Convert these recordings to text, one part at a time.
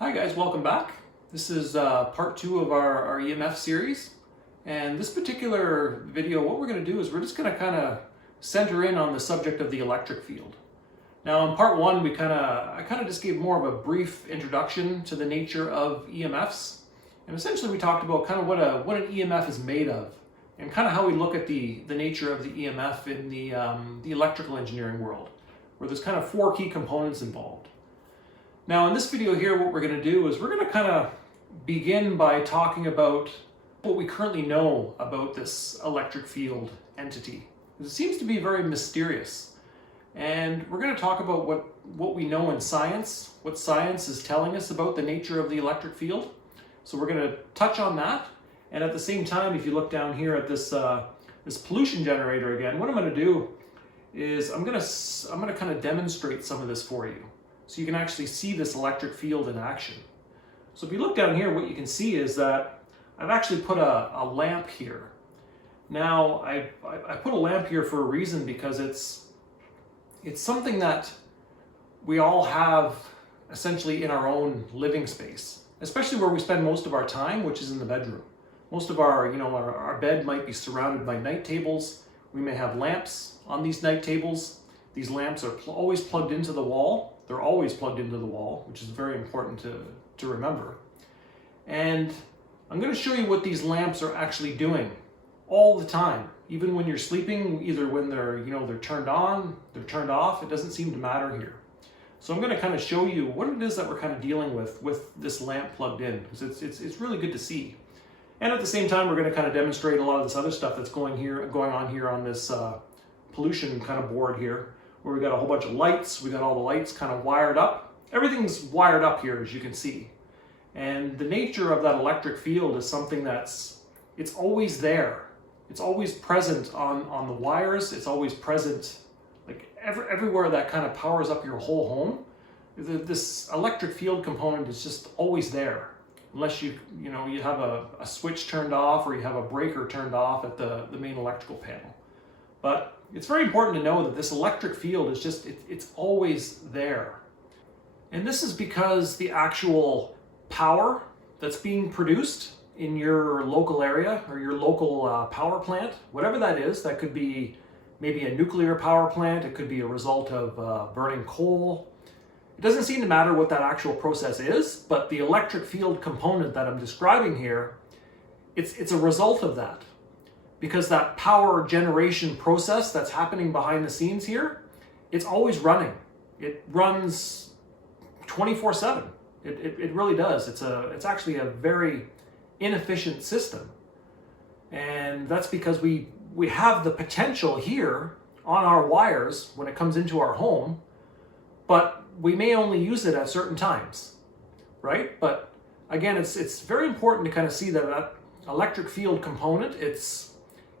Hi guys, welcome back. This is part 2 of our EMF series. And this particular video, what we're going to do is we're just going to kind of center in on the subject of the electric field. Now in part 1, I kind of just gave more of a brief introduction to the nature of EMFs. And essentially we talked about kind of what an EMF is made of and kind of how we look at the nature of the EMF in the electrical engineering world, where there's kind of 4 key components involved. Now in this video here, what we're going to do is we're going to kind of begin by talking about what we currently know about this electric field entity. It seems to be very mysterious. And we're going to talk about what we know in science, what science is telling us about the nature of the electric field. So we're going to touch on that. And at the same time, if you look down here at this pollution generator again, what I'm going to do is I'm going to kind of demonstrate some of this for you, so you can actually see this electric field in action. So if you look down here, what you can see is that I've actually put a lamp here. Now, I put a lamp here for a reason, because it's something that we all have essentially in our own living space, especially where we spend most of our time, which is in the bedroom. Most of our bed might be surrounded by night tables. We may have lamps on these night tables. These lamps are always plugged into the wall. They're always plugged into the wall, which is very important to remember. And I'm going to show you what these lamps are actually doing all the time, even when you're sleeping, either when they're turned on, they're turned off. It doesn't seem to matter here. So I'm going to kind of show you what it is that we're kind of dealing with this lamp plugged in, because it's really good to see. And at the same time, we're going to kind of demonstrate a lot of this other stuff that's going on here on this pollution kind of board here, where we got a whole bunch of lights. We got all the lights kind of wired up. Everything's wired up here, as you can see. And the nature of that electric field is something it's always there. It's always present on the wires. It's always present like everywhere that kind of powers up your whole home. This electric field component is just always there, unless you have a switch turned off or you have a breaker turned off at the main electrical panel. But it's very important to know that this electric field is it's always there. And this is because the actual power that's being produced in your local area or your local power plant, whatever that is, that could be maybe a nuclear power plant, it could be a result of burning coal. It doesn't seem to matter what that actual process is, but the electric field component that I'm describing here, it's a result of that. Because that power generation process that's happening behind the scenes here, it's always running. It runs 24/7. It really does. It's actually a very inefficient system. And that's because we have the potential here on our wires when it comes into our home, but we may only use it at certain times, right? But again, it's very important to kind of see that electric field component,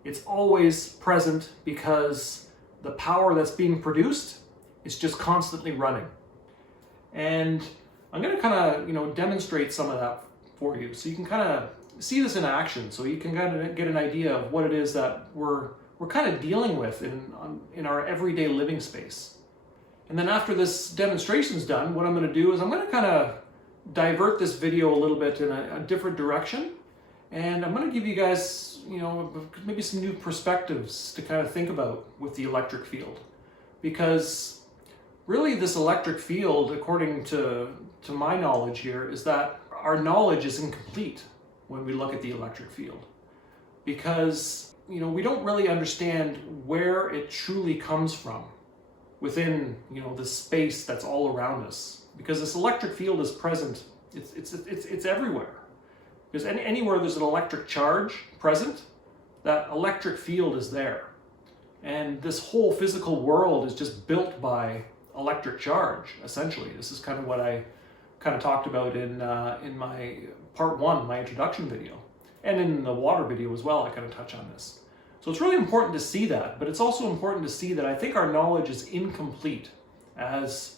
it's always present, because the power that's being produced is just constantly running. And I'm going to kind of demonstrate some of that for you, so you can kind of see this in action, so you can kind of get an idea of what it is that we're kind of dealing with in our everyday living space. And then after this demonstration's done, what I'm going to do is I'm going to kind of divert this video a little bit in a different direction. And I'm going to give you guys, maybe some new perspectives to kind of think about with the electric field. Because really this electric field, according to my knowledge here, is that our knowledge is incomplete when we look at the electric field. Because, we don't really understand where it truly comes from within, the space that's all around us. Because this electric field is present, it's everywhere. Because anywhere there's an electric charge present, that electric field is there. And this whole physical world is just built by electric charge, essentially. This is kind of what I kind of talked about in my part 1, my introduction video. And in the water video as well, I kind of touch on this. So it's really important to see that, but it's also important to see that I think our knowledge is incomplete as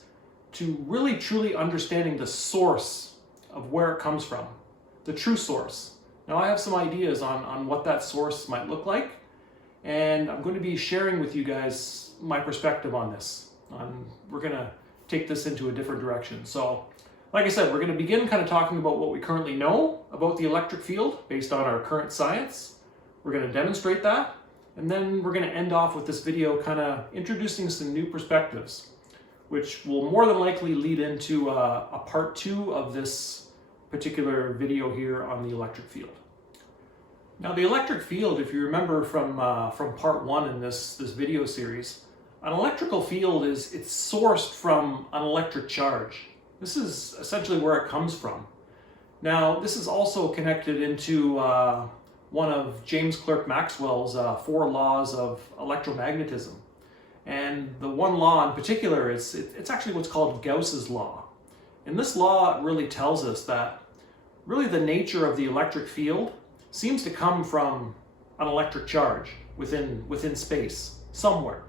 to really truly understanding the source of where it comes from. The true source. Now I have some ideas on what that source might look like, and I'm going to be sharing with you guys my perspective on this. We're going to take this into a different direction. So Like I said, we're going to begin kind of talking about what we currently know about the electric field based on our current science. We're going to demonstrate that, and then we're going to end off with this video kind of introducing some new perspectives, which will more than likely lead into a part 2 of this particular video here on the electric field. Now, the electric field, if you remember from part 1 in this video series, an electrical field it's sourced from an electric charge. This is essentially where it comes from. Now, this is also connected into one of James Clerk Maxwell's 4 laws of electromagnetism. And the one law in particular, it's actually what's called Gauss's law. And this law really tells us that really the nature of the electric field seems to come from an electric charge within space, somewhere.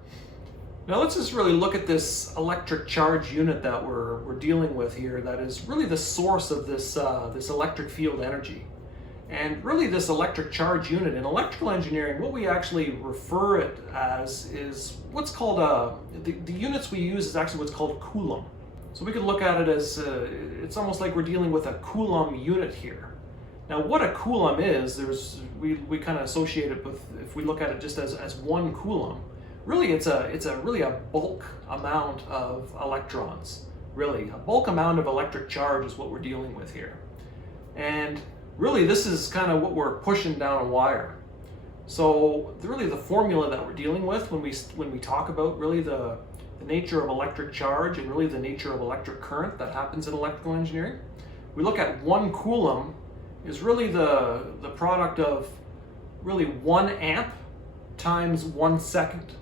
Now let's just really look at this electric charge unit that we're dealing with here that is really the source of this electric field energy. And really this electric charge unit in electrical engineering, what we actually refer it as is what's called the units we use is actually what's called Coulomb. So we can look at it as it's almost like we're dealing with a Coulomb unit here. Now what a Coulomb is, we kind of associate it with, if we look at it just as 1 Coulomb, really it's really a bulk amount of electrons. Really, a bulk amount of electric charge is what we're dealing with here. And really this is kind of what we're pushing down a wire. So really the formula that we're dealing with when we talk about really the nature of electric charge and really the nature of electric current that happens in electrical engineering, we look at 1 Coulomb is really the product of really 1 amp times 1 second.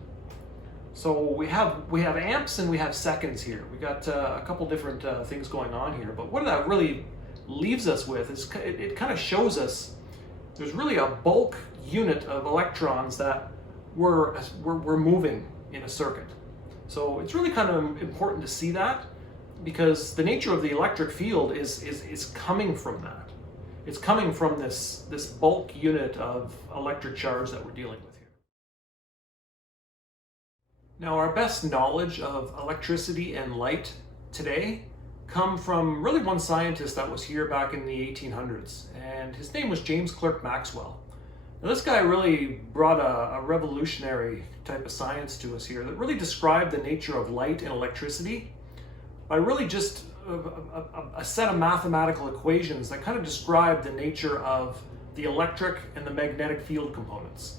So we have amps and we have seconds here. We got a couple different things going on here, but what that really leaves us with is it kind of shows us there's really a bulk unit of electrons that we're moving in a circuit. So it's really kind of important to see that, because the nature of the electric field is coming from that. It's coming from this bulk unit of electric charge that we're dealing with here. Now, our best knowledge of electricity and light today come from really one scientist that was here back in the 1800s, and his name was James Clerk Maxwell. Now, this guy really brought a revolutionary type of science to us here that really described the nature of light and electricity by really just a set of mathematical equations that kind of describe the nature of the electric and the magnetic field components.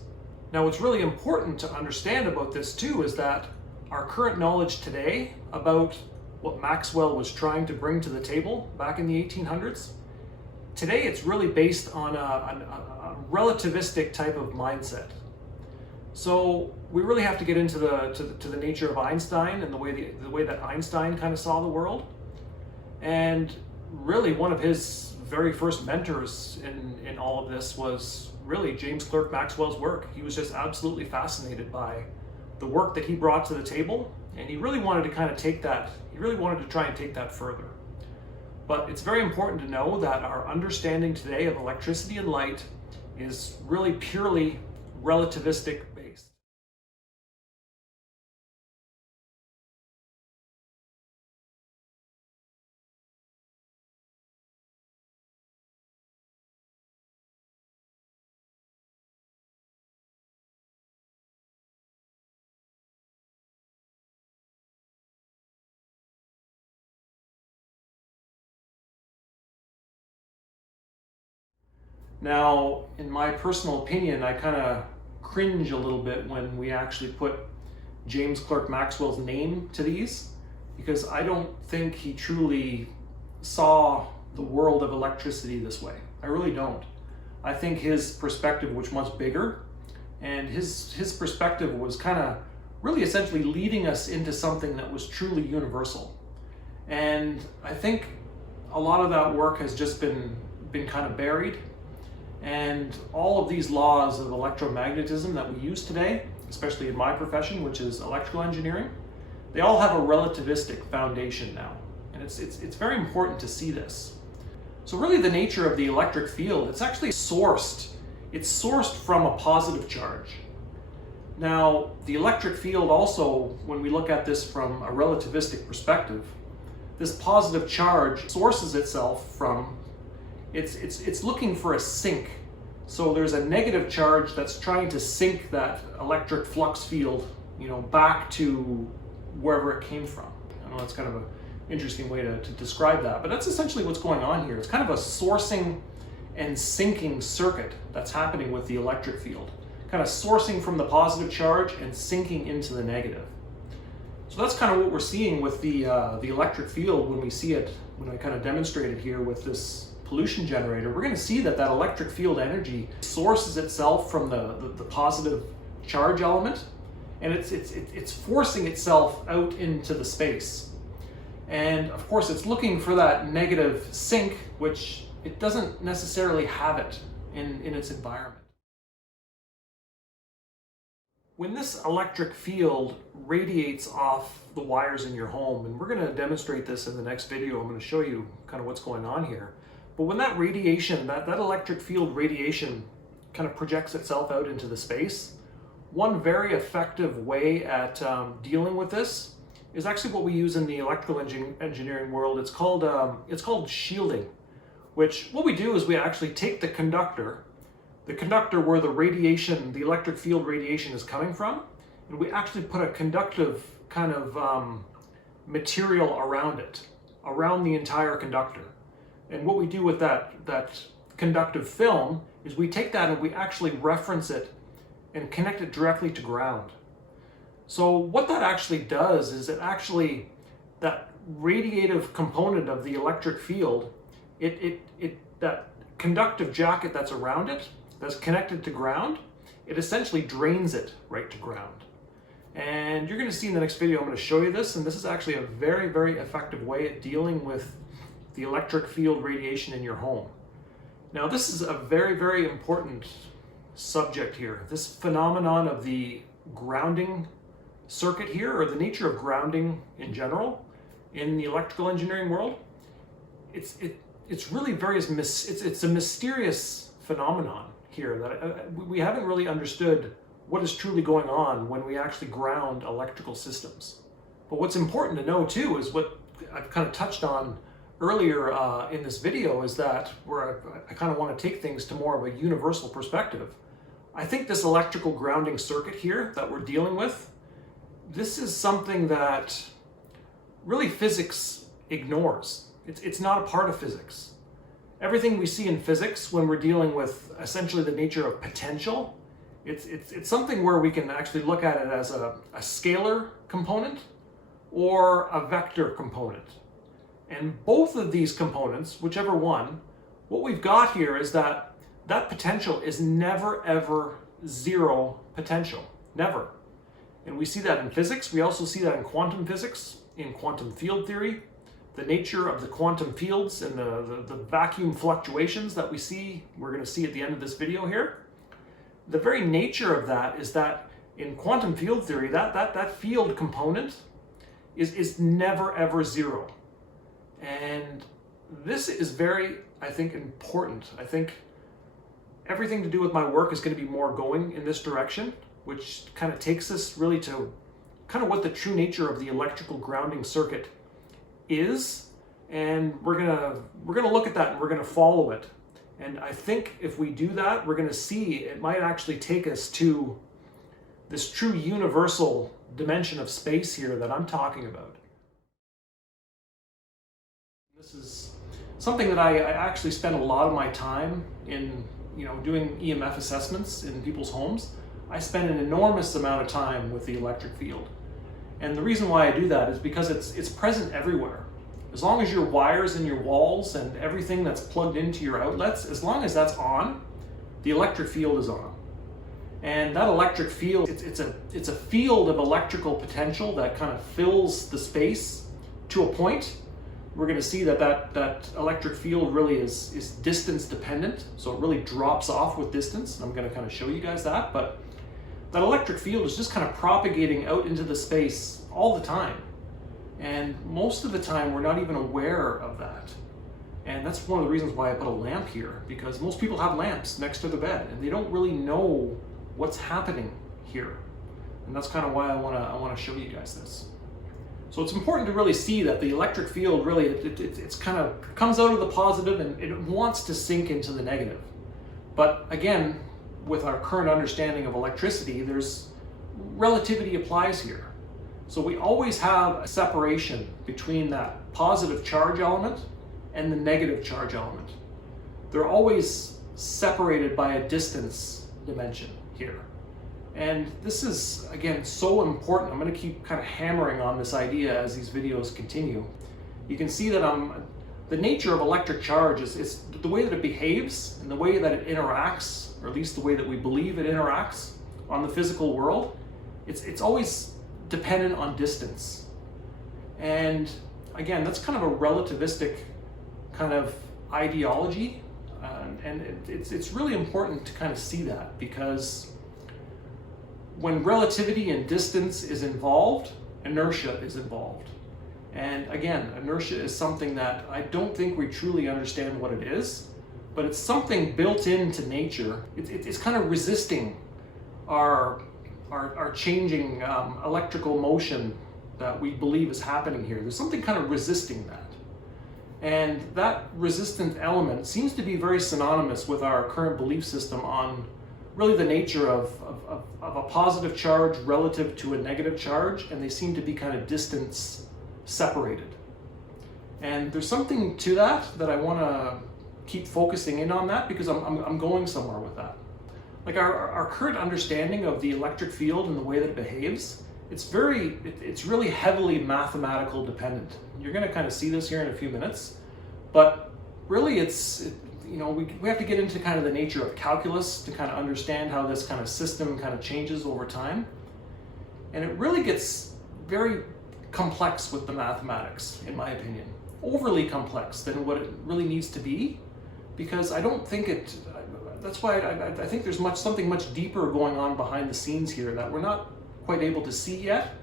Now, what's really important to understand about this too is that our current knowledge today about what Maxwell was trying to bring to the table back in the 1800s, today it's really based on a relativistic type of mindset. So we really have to get into the nature of Einstein and the way that Einstein kind of saw the world. And really one of his very first mentors in all of this was really James Clerk Maxwell's work. He was just absolutely fascinated by the work that he brought to the table, and he really wanted to kind of try and take that further. But it's very important to know that our understanding today of electricity and light is really purely relativistic based. Now, in my personal opinion, I kind of cringe a little bit when we actually put James Clerk Maxwell's name to these, because I don't think he truly saw the world of electricity this way. I really don't. I think his perspective was much bigger, and his perspective was kind of really essentially leading us into something that was truly universal. And I think a lot of that work has just been kind of buried. And all of these laws of electromagnetism that we use today, especially in my profession, which is electrical engineering, they all have a relativistic foundation now. And it's very important to see this. So really the nature of the electric field, it's actually sourced from a positive charge. Now, the electric field also, when we look at this from a relativistic perspective, this positive charge sources itself from, it's looking for a sink. So there's a negative charge that's trying to sink that electric flux field, back to wherever it came from. I know that's kind of an interesting way to describe that, but that's essentially what's going on here. It's kind of a sourcing and sinking circuit that's happening with the electric field. Kind of sourcing from the positive charge and sinking into the negative. So that's kind of what we're seeing with the electric field when we see it, when I kind of demonstrated here with this pollution generator. We're going to see that electric field energy sources itself from the positive charge element, and it's forcing itself out into the space. And of course it's looking for that negative sink, which it doesn't necessarily have it in its environment. When this electric field radiates off the wires in your home, and we're going to demonstrate this in the next video, I'm going to show you kind of what's going on here. But when that radiation, that electric field radiation kind of projects itself out into the space, one very effective way at dealing with this is actually what we use in the electrical engineering world. It's called shielding, which what we do is we actually take the conductor where the radiation, the electric field radiation is coming from, and we actually put a conductive kind of material around it, around the entire conductor. And what we do with that conductive film is we take that and we actually reference it and connect it directly to ground. So what that actually does is that radiative component of the electric field, that conductive jacket that's around it, that's connected to ground, it essentially drains it right to ground. And you're going to see in the next video, I'm going to show you this, and this is actually a very, very effective way at dealing with the electric field radiation in your home. Now, this is a very, very important subject here. This phenomenon of the grounding circuit here, or the nature of grounding in general in the electrical engineering world, it's really it's a mysterious phenomenon here that we haven't really understood what is truly going on when we actually ground electrical systems. But what's important to know too is what I've kind of touched on earlier in this video, is that where I kind of want to take things to more of a universal perspective. I think this electrical grounding circuit here that we're dealing with, this is something that really physics ignores. It's not a part of physics. Everything we see in physics when we're dealing with essentially the nature of potential, it's something where we can actually look at it as a scalar component or a vector component. And both of these components, whichever one, what we've got here is that potential is never ever zero potential, never. And we see that in physics. We also see that in quantum physics, in quantum field theory. The nature of the quantum fields and the vacuum fluctuations that we see, we're going to see at the end of this video here. The very nature of that is that in quantum field theory, that field component is never ever zero. And this is very, I think, important. I think everything to do with my work is going to be more going in this direction, which kind of takes us really to kind of what the true nature of the electrical grounding circuit is. And we're gonna look at that and we're gonna follow it. And I think if we do that, we're gonna see it might actually take us to this true universal dimension of space here that I'm talking about. This is something that I actually spend a lot of my time in, doing EMF assessments in people's homes. I spend an enormous amount of time with the electric field. And the reason why I do that is because it's present everywhere. As long as your wires and your walls and everything that's plugged into your outlets, as long as that's on, the electric field is on. And that electric field, it's a field of electrical potential that kind of fills the space to a point. We're going to see that electric field really is distance dependent, so it really drops off with distance. I'm going to kind of show you guys that, but that electric field is just kind of propagating out into the space all the time. And most of the time we're not even aware of that. And that's one of the reasons why I put a lamp here, because most people have lamps next to the bed and they don't really know what's happening here. And that's kind of why I want to show you guys this. So it's important to really see that the electric field really, it's kind of comes out of the positive and it wants to sink into the negative. But again, with our current understanding of electricity, relativity applies here. So we always have a separation between that positive charge element and the negative charge element. They're always separated by a distance dimension here. And this is, again, so important. I'm going to keep kind of hammering on this idea as these videos continue. You can see that the nature of electric charge is the way that it behaves and the way that it interacts, or at least the way that we believe it interacts on the physical world. It's always dependent on distance. And again, that's kind of a relativistic kind of ideology. And it's really important to kind of see that, because when relativity and distance is involved, inertia is involved. And again, inertia is something that I don't think we truly understand what it is, but it's something built into nature. It's kind of resisting our changing electrical motion that we believe is happening here. There's something kind of resisting that. And that resistant element seems to be very synonymous with our current belief system on really the nature of a positive charge relative to a negative charge, and they seem to be kind of distance separated. And there's something to that I want to keep focusing in on that, because I'm going somewhere with that. Like our current understanding of the electric field and the way that it behaves, it's really heavily mathematical dependent. You're going to kind of see this here in a few minutes, but really we have to get into kind of the nature of calculus to kind of understand how this kind of system kind of changes over time. And it really gets very complex with the mathematics, in my opinion. Overly complex than what it really needs to be, because I don't think that's why I think there's something much deeper going on behind the scenes here that we're not quite able to see yet.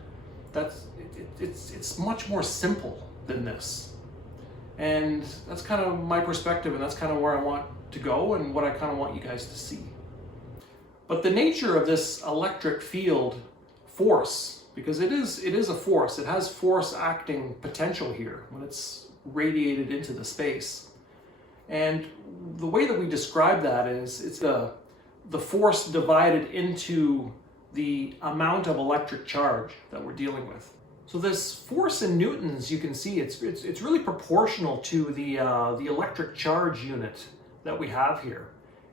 It's much more simple than this. And that's kind of my perspective, and that's kind of where I want to go and what I kind of want you guys to see. But the nature of this electric field force, because it is a force, it has force acting potential here when it's radiated into the space. And the way that we describe that is it's the force divided into the amount of electric charge that we're dealing with. So this force in newtons, you can see it's really proportional to the electric charge unit that we have here.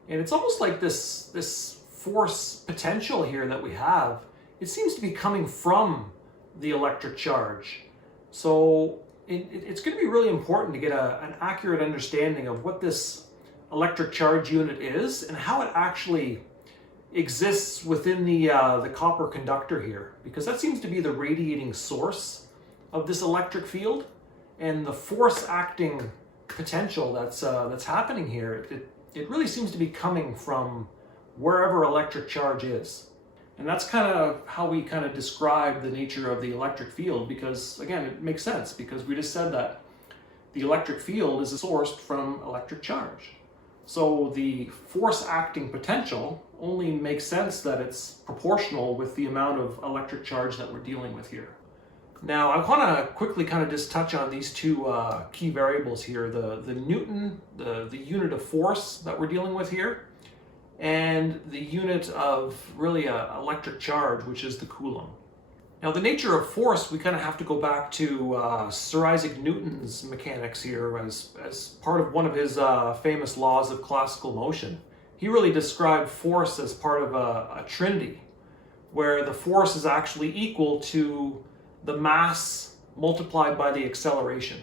And it's almost like this force potential here that we have, it seems to be coming from the electric charge. So it's going to be really important to get an accurate understanding of what this electric charge unit is and how it actually exists within the copper conductor here, because that seems to be the radiating source of this electric field, and the force acting potential that's happening here, it really seems to be coming from wherever electric charge is. And that's kind of how we kind of describe the nature of the electric field, because again, it makes sense, because we just said that the electric field is sourced from electric charge. So the force acting potential only makes sense that it's proportional with the amount of electric charge that we're dealing with here. Now I want to quickly kind of just touch on these two key variables here, the Newton, the unit of force that we're dealing with here, and the unit of really electric charge, which is the Coulomb. Now the nature of force, we kind of have to go back to Sir Isaac Newton's mechanics here as part of one of his famous laws of classical motion. He really described force as part of a trinity, where the force is actually equal to the mass multiplied by the acceleration.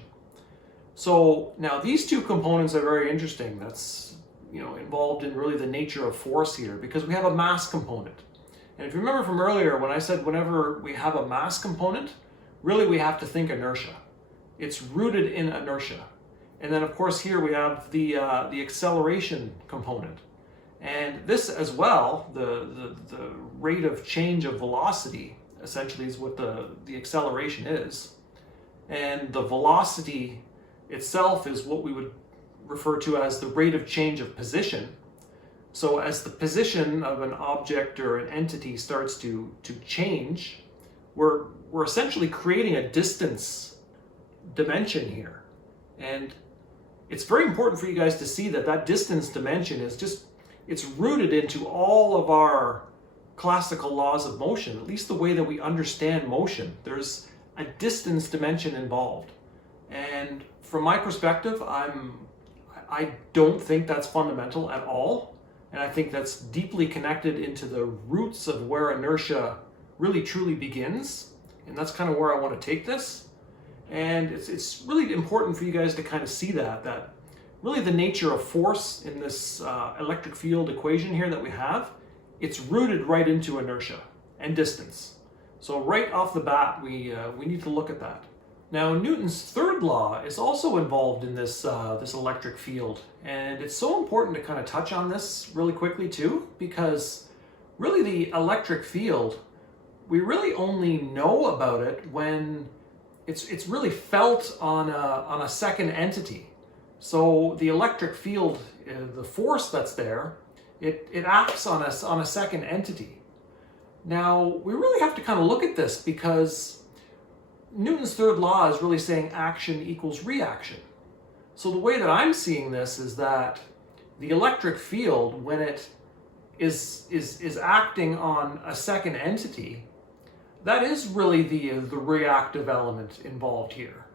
So now these two components are very interesting. That's involved in really the nature of force here, because we have a mass component. And if you remember from earlier when I said whenever we have a mass component, really we have to think inertia. It's rooted in inertia. And then of course here we have the acceleration component. And this as well, the rate of change of velocity essentially is what the acceleration is. And the velocity itself is what we would refer to as the rate of change of position. So as the position of an object or an entity starts to change, we're essentially creating a distance dimension here. And it's very important for you guys to see that that distance dimension is just, it's rooted into all of our classical laws of motion, at least the way that we understand motion. There's a distance dimension involved. And from my perspective, I don't think that's fundamental at all. And I think that's deeply connected into the roots of where inertia really truly begins. And that's kind of where I want to take this. And it's really important for you guys to kind of see that really the nature of force in this electric field equation here that we have, it's rooted right into inertia and distance. So right off the bat, we need to look at that. Now, Newton's third law is also involved in this electric field, and it's so important to kind of touch on this really quickly too, because really the electric field, we really only know about it when it's really felt on a second entity. So the electric field, the force that's there, it acts on a second entity. Now, we really have to kind of look at this because Newton's third law is really saying action equals reaction. So the way that I'm seeing this is that the electric field, when it is acting on a second entity, that is really the reactive element involved here.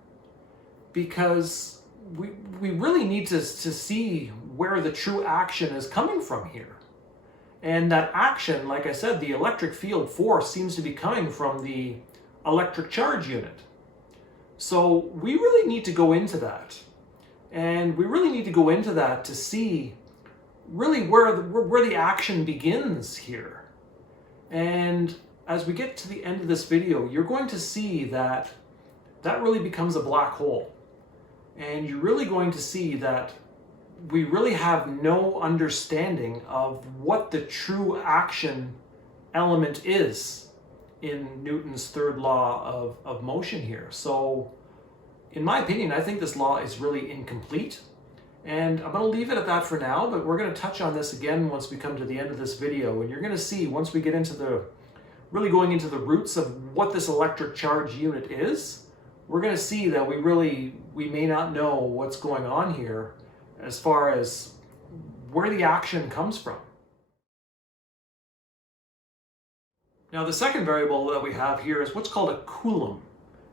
Because we really need to see where the true action is coming from here. And that action, like I said, the electric field force seems to be coming from the electric charge unit. So we really need to go into that. And we really need to go into that to see really where the action begins here. And as we get to the end of this video, you're going to see that really becomes a black hole. And you're really going to see that we really have no understanding of what the true action element is in Newton's third law of motion here. So in my opinion, I think this law is really incomplete. And I'm going to leave it at that for now, but we're going to touch on this again once we come to the end of this video. And you're going to see, once we get into really going into the roots of what this electric charge unit is, we're going to see that we may not know what's going on here as far as where the action comes from. Now, the second variable that we have here is what's called a Coulomb.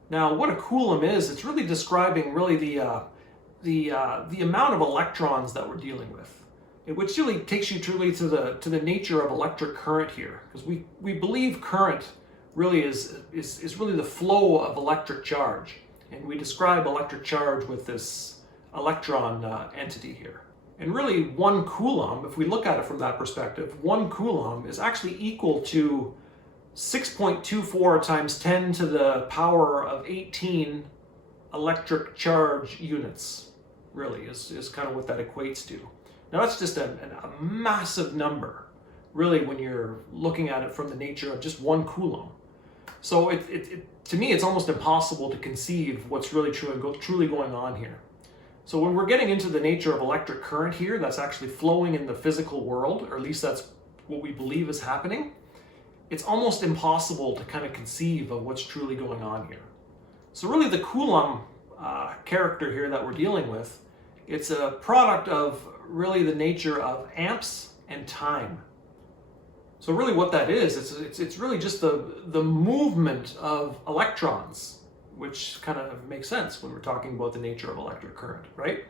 Now, what a Coulomb is, it's really describing really the amount of electrons that we're dealing with, which really takes you truly to the nature of electric current here, because we believe current really is really the flow of electric charge, and we describe electric charge with this electron entity here. And really, 1 Coulomb, if we look at it from that perspective, 1 Coulomb is actually equal to 6.24 times 10 to the power of 18 electric charge units, really, is kind of what that equates to. Now, that's just a massive number, really, when you're looking at it from the nature of just 1 Coulomb. So to me, it's almost impossible to conceive what's really truly going on here. So when we're getting into the nature of electric current here, that's actually flowing in the physical world, or at least that's what we believe is happening, it's almost impossible to kind of conceive of what's truly going on here. So really the Coulomb character here that we're dealing with, it's a product of really the nature of amps and time. So really what that is, it's really just the movement of electrons, which kind of makes sense when we're talking about the nature of electric current, right?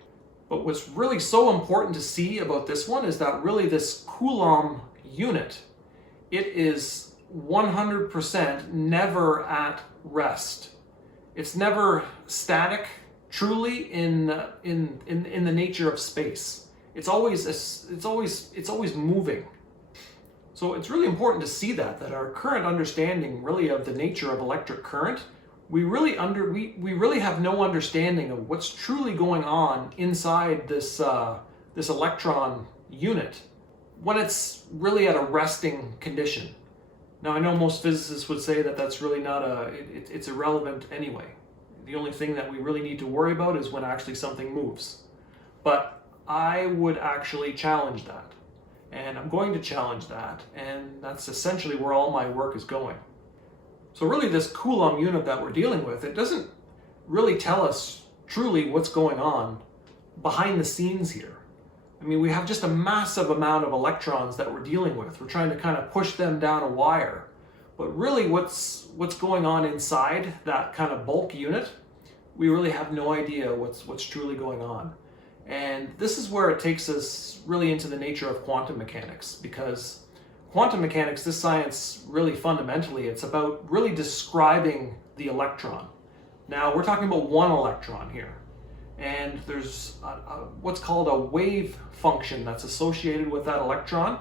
But what's really so important to see about this one is that really this Coulomb unit, it is 100% never at rest. It's never static, truly in the nature of space. It's always moving. So it's really important to see that our current understanding really of the nature of electric current, we really have no understanding of what's truly going on inside this electron unit when it's really at a resting condition. Now, I know most physicists would say that that's really not it's irrelevant anyway. The only thing that we really need to worry about is when actually something moves. But I would actually challenge that. And I'm going to challenge that. And that's essentially where all my work is going. So really this Coulomb unit that we're dealing with, it doesn't really tell us truly what's going on behind the scenes here. I mean, we have just a massive amount of electrons that we're dealing with. We're trying to kind of push them down a wire. But really what's going on inside that kind of bulk unit, we really have no idea what's truly going on. And this is where it takes us really into the nature of quantum mechanics, because quantum mechanics, this science, really fundamentally, it's about really describing the electron. Now, we're talking about one electron here. And there's what's called a wave function that's associated with that electron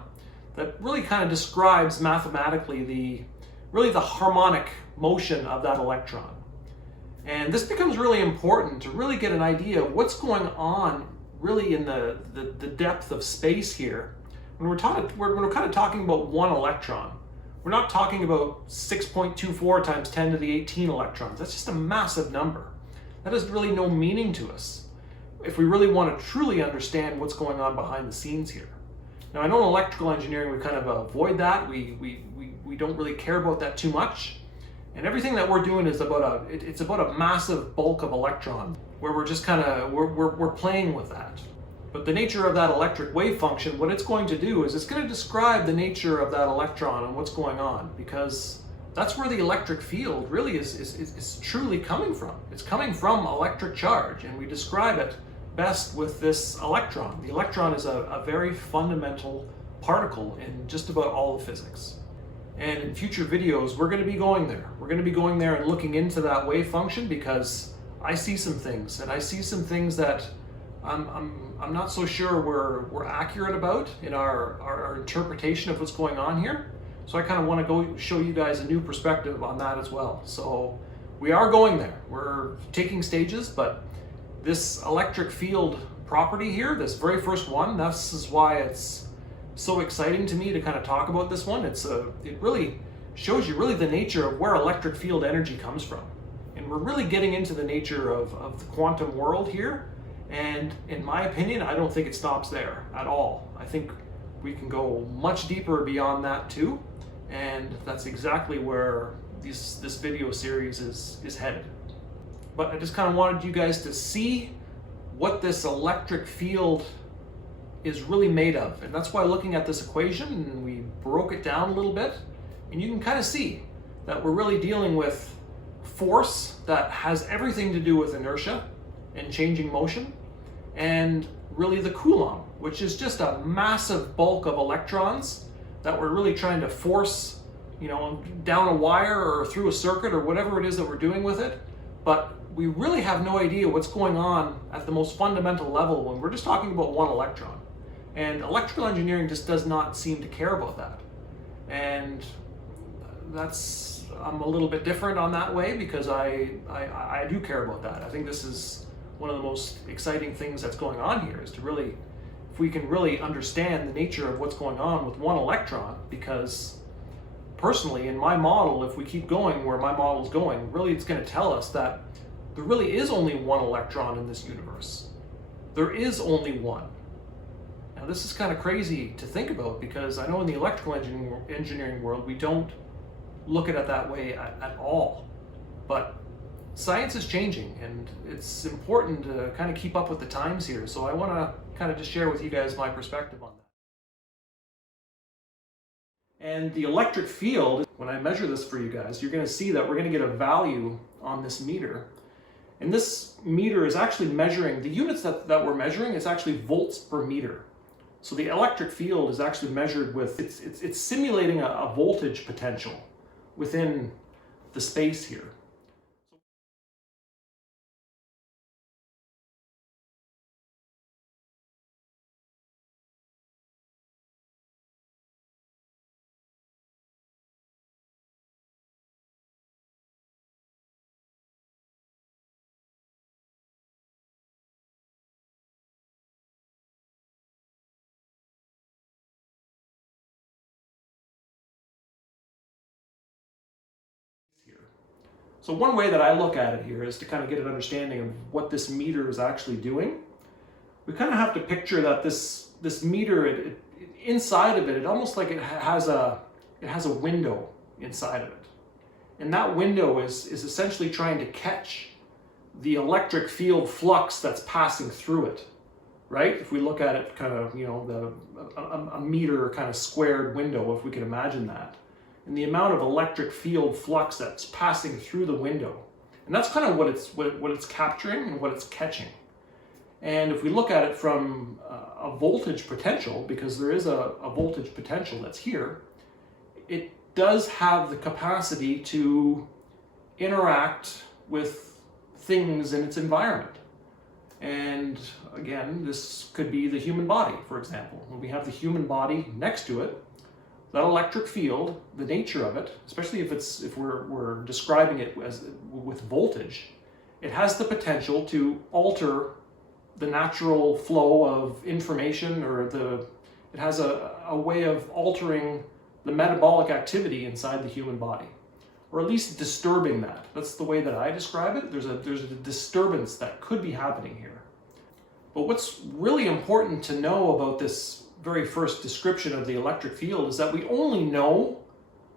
that really kind of describes mathematically the harmonic motion of that electron. And this becomes really important to really get an idea of what's going on really in the depth of space here. When we're kind of talking about one electron, we're not talking about 6.24 times 10 to the 18 electrons. That's just a massive number. That has really no meaning to us if we really want to truly understand what's going on behind the scenes here. Now, I know in electrical engineering we kind of avoid that. We don't really care about that too much. And everything that we're doing is about a massive bulk of electron where we're just kind of, we're playing with that. But the nature of that electric wave function, what it's going to do is it's going to describe the nature of that electron and what's going on, because that's where the electric field really is truly coming from. It's coming from electric charge, and we describe it best with this electron. The electron is a very fundamental particle in just about all of physics. And in future videos, we're going to be going there. We're going to be going there and looking into that wave function, because I see some things, and I see some things that I'm not so sure we're accurate about in our interpretation of what's going on here. So I kind of want to go show you guys a new perspective on that as well. So we are going there. We're taking stages, but this electric field property here, this very first one, this is why it's so exciting to me to kind of talk about this one. It really shows you really the nature of where electric field energy comes from. And we're really getting into the nature of the quantum world here. And in my opinion, I don't think it stops there at all. I think we can go much deeper beyond that too. And that's exactly where this video series is headed. But I just kind of wanted you guys to see what this electric field is really made of. And that's why looking at this equation, and we broke it down a little bit, and you can kind of see that we're really dealing with force that has everything to do with inertia and changing motion, and really the Coulomb, which is just a massive bulk of electrons that we're really trying to force, down a wire or through a circuit or whatever it is that we're doing with it. But we really have no idea what's going on at the most fundamental level when we're just talking about one electron. And electrical engineering just does not seem to care about that. And I'm a little bit different on that way, because I do care about that. I think this is one of the most exciting things that's going on here, is to really, if we can really understand the nature of what's going on with one electron. Because personally, in my model, if we keep going where my model is going, really it's going to tell us that there really is only one electron in this universe. There is only one. Now, this is kind of crazy to think about, because I know in the electrical engineering world, we don't look at it that way at all. But science is changing, and it's important to kind of keep up with the times here. So I want to kind of just share with you guys my perspective on that. And the electric field, when I measure this for you guys, you're going to see that we're going to get a value on this meter. And this meter is actually measuring, the units that we're measuring is actually volts per meter. So the electric field is actually measured with, it's simulating a voltage potential within the space here. So one way that I look at it here is to kind of get an understanding of what this meter is actually doing. We kind of have to picture that this meter, inside of it, it almost like it has a window inside of it. And that window is essentially trying to catch the electric field flux that's passing through it, right? If we look at it kind of, a meter kind of squared window, if we can imagine that. And the amount of electric field flux that's passing through the window. And that's kind of what it's capturing and what it's catching. And if we look at it from a voltage potential, because there is a voltage potential that's here, it does have the capacity to interact with things in its environment. And again, this could be the human body, for example. When we have the human body next to it, that electric field, the nature of it, especially if we're describing it with voltage, it has the potential to alter the natural flow of information, or it has a way of altering the metabolic activity inside the human body, or at least disturbing that. That's the way that I describe it. There's a disturbance that could be happening here. But what's really important to know about this very first description of the electric field is that we only know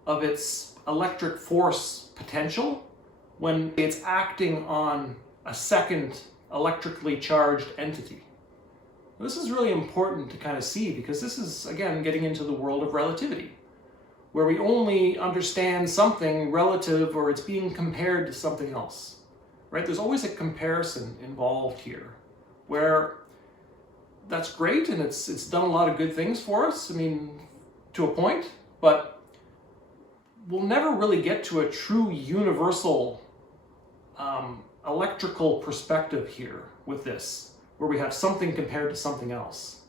of its electric force potential when it's acting on a second electrically charged entity. This is really important to kind of see, because this is, again, getting into the world of relativity, where we only understand something relative, or it's being compared to something else, right? There's always a comparison involved here, where that's great and it's done a lot of good things for us, I mean, to a point, but we'll never really get to a true universal electrical perspective here with this, where we have something compared to something else,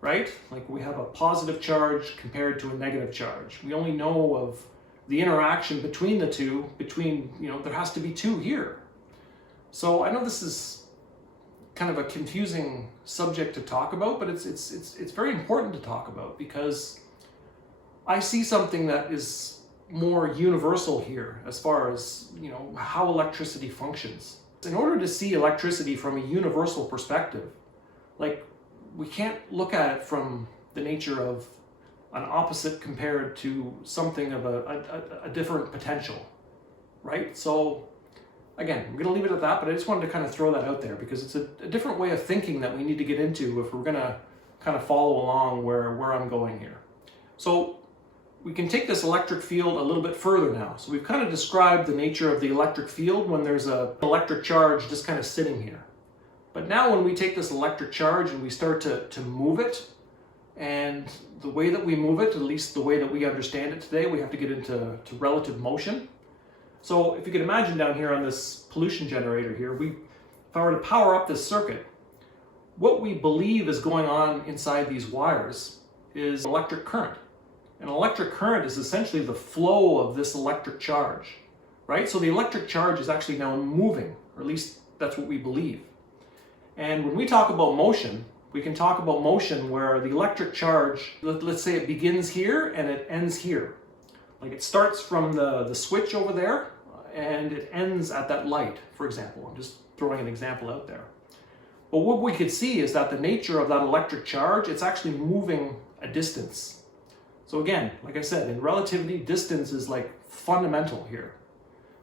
right? Like we have a positive charge compared to a negative charge. We only know of the interaction between the two, there has to be two here. So I know this is kind of a confusing subject to talk about, but it's very important to talk about, because I see something that is more universal here as far as how electricity functions. In order to see electricity from a universal perspective, like, we can't look at it from the nature of an opposite compared to something of a different potential, right? So again, we're going to leave it at that, but I just wanted to kind of throw that out there, because it's a different way of thinking that we need to get into if we're going to kind of follow along where I'm going here. So we can take this electric field a little bit further now. So we've kind of described the nature of the electric field when there's an electric charge just kind of sitting here. But now when we take this electric charge and we start to move it, and the way that we move it, at least the way that we understand it today, we have to get into relative motion. So if you could imagine down here on this pollution generator here, if I were to power up this circuit, what we believe is going on inside these wires is electric current. And electric current is essentially the flow of this electric charge, right? So the electric charge is actually now moving, or at least that's what we believe. And when we talk about motion, we can talk about motion where the electric charge, let's say it begins here and it ends here. Like it starts from the switch over there and it ends at that light, for example. I'm just throwing an example out there. But what we could see is that the nature of that electric charge, it's actually moving a distance. So again, like I said, in relativity, distance is like fundamental here.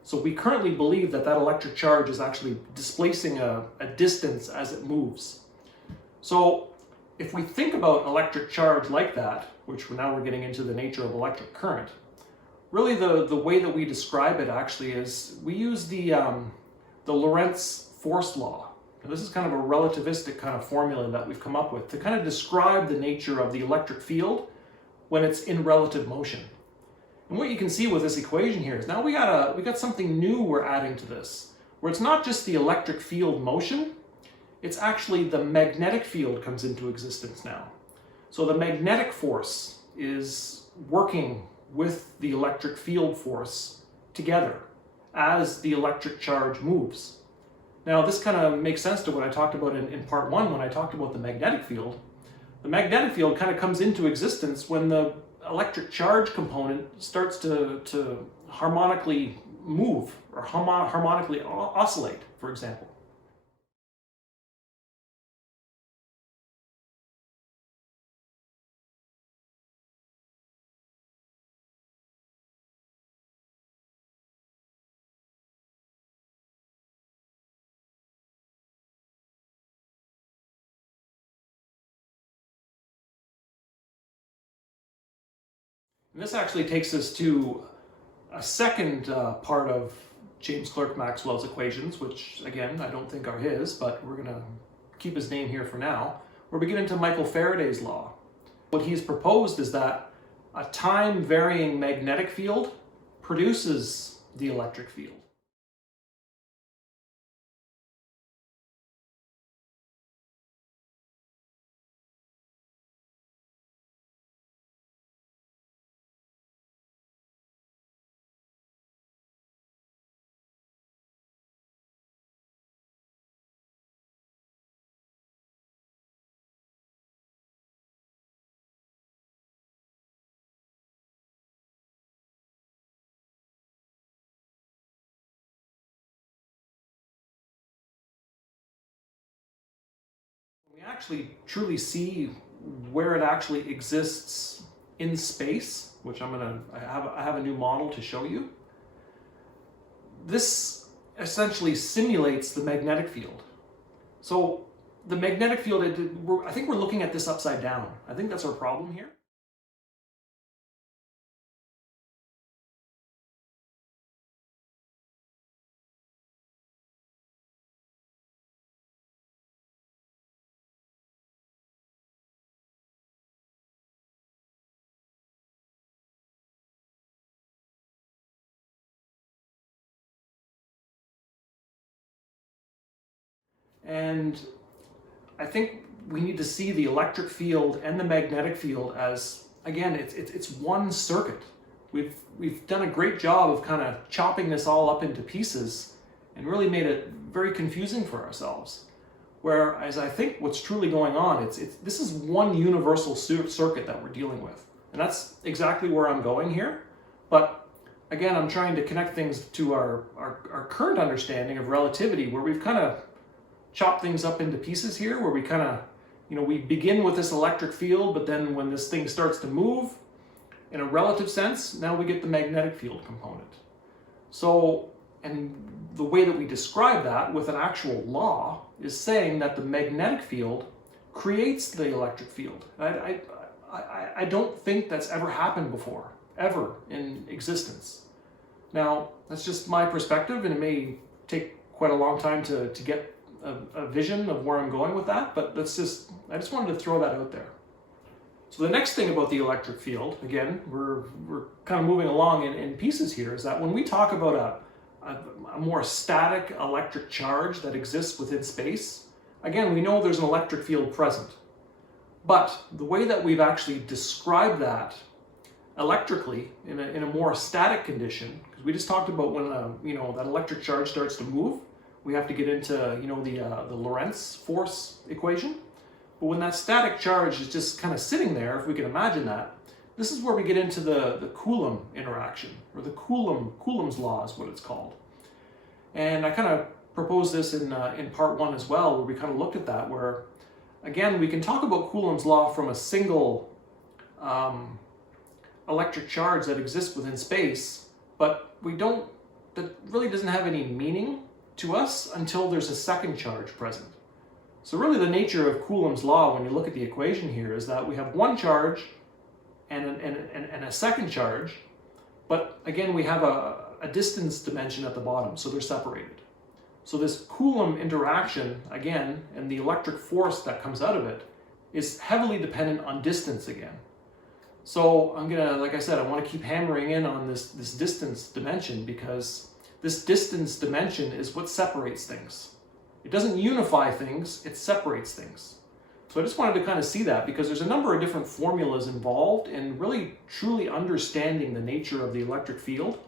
So we currently believe that electric charge is actually displacing a distance as it moves. So if we think about electric charge like that, which now we're getting into the nature of electric current, really the way that we describe it actually is we use the Lorentz Force Law. Now, this is kind of a relativistic kind of formula that we've come up with to kind of describe the nature of the electric field when it's in relative motion. And what you can see with this equation here is now we got something new we're adding to this, where it's not just the electric field motion, it's actually the magnetic field comes into existence now. So the magnetic force is working with the electric field force together as the electric charge moves. Now this kind of makes sense to what I talked about in part one when I talked about the magnetic field. The magnetic field kind of comes into existence when the electric charge component starts to harmonically move or harmonically oscillate, for example. And this actually takes us to a second part of James Clerk Maxwell's equations, which again, I don't think are his, but we're gonna keep his name here for now. We're beginning to Michael Faraday's law. What he's proposed is that a time-varying magnetic field produces the electric field. We actually truly see where it actually exists in space, which I have a new model to show you. This essentially simulates the magnetic field. So the magnetic field, I think we're looking at this upside down. I think that's our problem here. And I think we need to see the electric field and the magnetic field as, again, it's one circuit. We've done a great job of kind of chopping this all up into pieces and really made it very confusing for ourselves. Whereas I think what's truly going on, this is one universal circuit that we're dealing with. And that's exactly where I'm going here. But again, I'm trying to connect things to our current understanding of relativity, where we've kind of chop things up into pieces here, where we kind of, we begin with this electric field, but then when this thing starts to move in a relative sense, now we get the magnetic field component. So, and the way that we describe that with an actual law is saying that the magnetic field creates the electric field. I don't think that's ever happened before, ever in existence. Now, that's just my perspective, and it may take quite a long time to get a vision of where I'm going with that, but I just wanted to throw that out there. So the next thing about the electric field, again, we're kind of moving along in pieces here, is that when we talk about a more static electric charge that exists within space, again, we know there's an electric field present. But the way that we've actually described that electrically in a more static condition, because we just talked about when that electric charge starts to move, we have to get into the Lorentz Force equation. But when that static charge is just kind of sitting there, if we can imagine that, this is where we get into the Coulomb interaction, or the Coulomb's law is what it's called. And I kind of proposed this in part one as well, where we kind of looked at that, where again we can talk about Coulomb's law from a single electric charge that exists within space, but that really doesn't have any meaning to us until there's a second charge present. So really the nature of Coulomb's law, when you look at the equation here, is that we have one charge and a second charge, but again we have a distance dimension at the bottom, so they're separated. So this Coulomb interaction, again, and the electric force that comes out of it is heavily dependent on distance again. So I'm gonna, like I said, I want to keep hammering in on this distance dimension, because this distance dimension is what separates things. It doesn't unify things, it separates things. So I just wanted to kind of see that, because there's a number of different formulas involved in really truly understanding the nature of the electric field.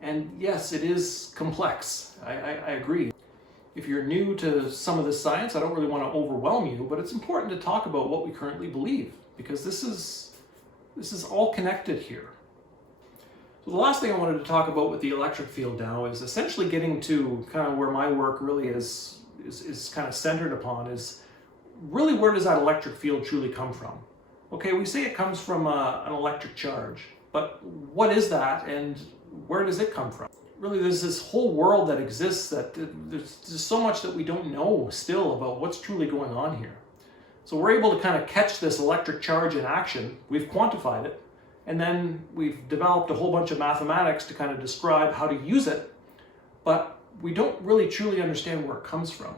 And yes, it is complex, I agree. If you're new to some of this science, I don't really want to overwhelm you, but it's important to talk about what we currently believe, because this is all connected here. So the last thing I wanted to talk about with the electric field now is essentially getting to kind of where my work really is kind of centered upon, is really where does that electric field truly come from? Okay, we say it comes from an electric charge, but what is that and where does it come from? Really, there's this whole world that exists that there's just so much that we don't know still about what's truly going on here. So we're able to kind of catch this electric charge in action. We've quantified it, and then we've developed a whole bunch of mathematics to kind of describe how to use it, but we don't really truly understand where it comes from.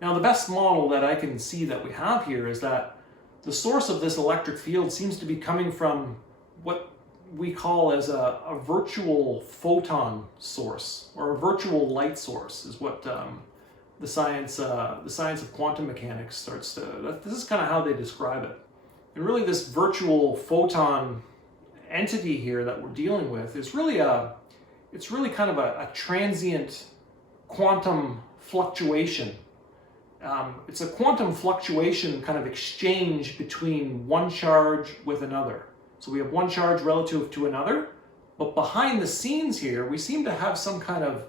Now, the best model that I can see that we have here is that the source of this electric field seems to be coming from what we call as a virtual photon source, or a virtual light source, is what the science of quantum mechanics starts to. This is kind of how they describe it. And really, this virtual photon entity here that we're dealing with is really kind of a transient quantum fluctuation. It's a quantum fluctuation kind of exchange between one charge with another. So we have one charge relative to another, but behind the scenes here, we seem to have some kind of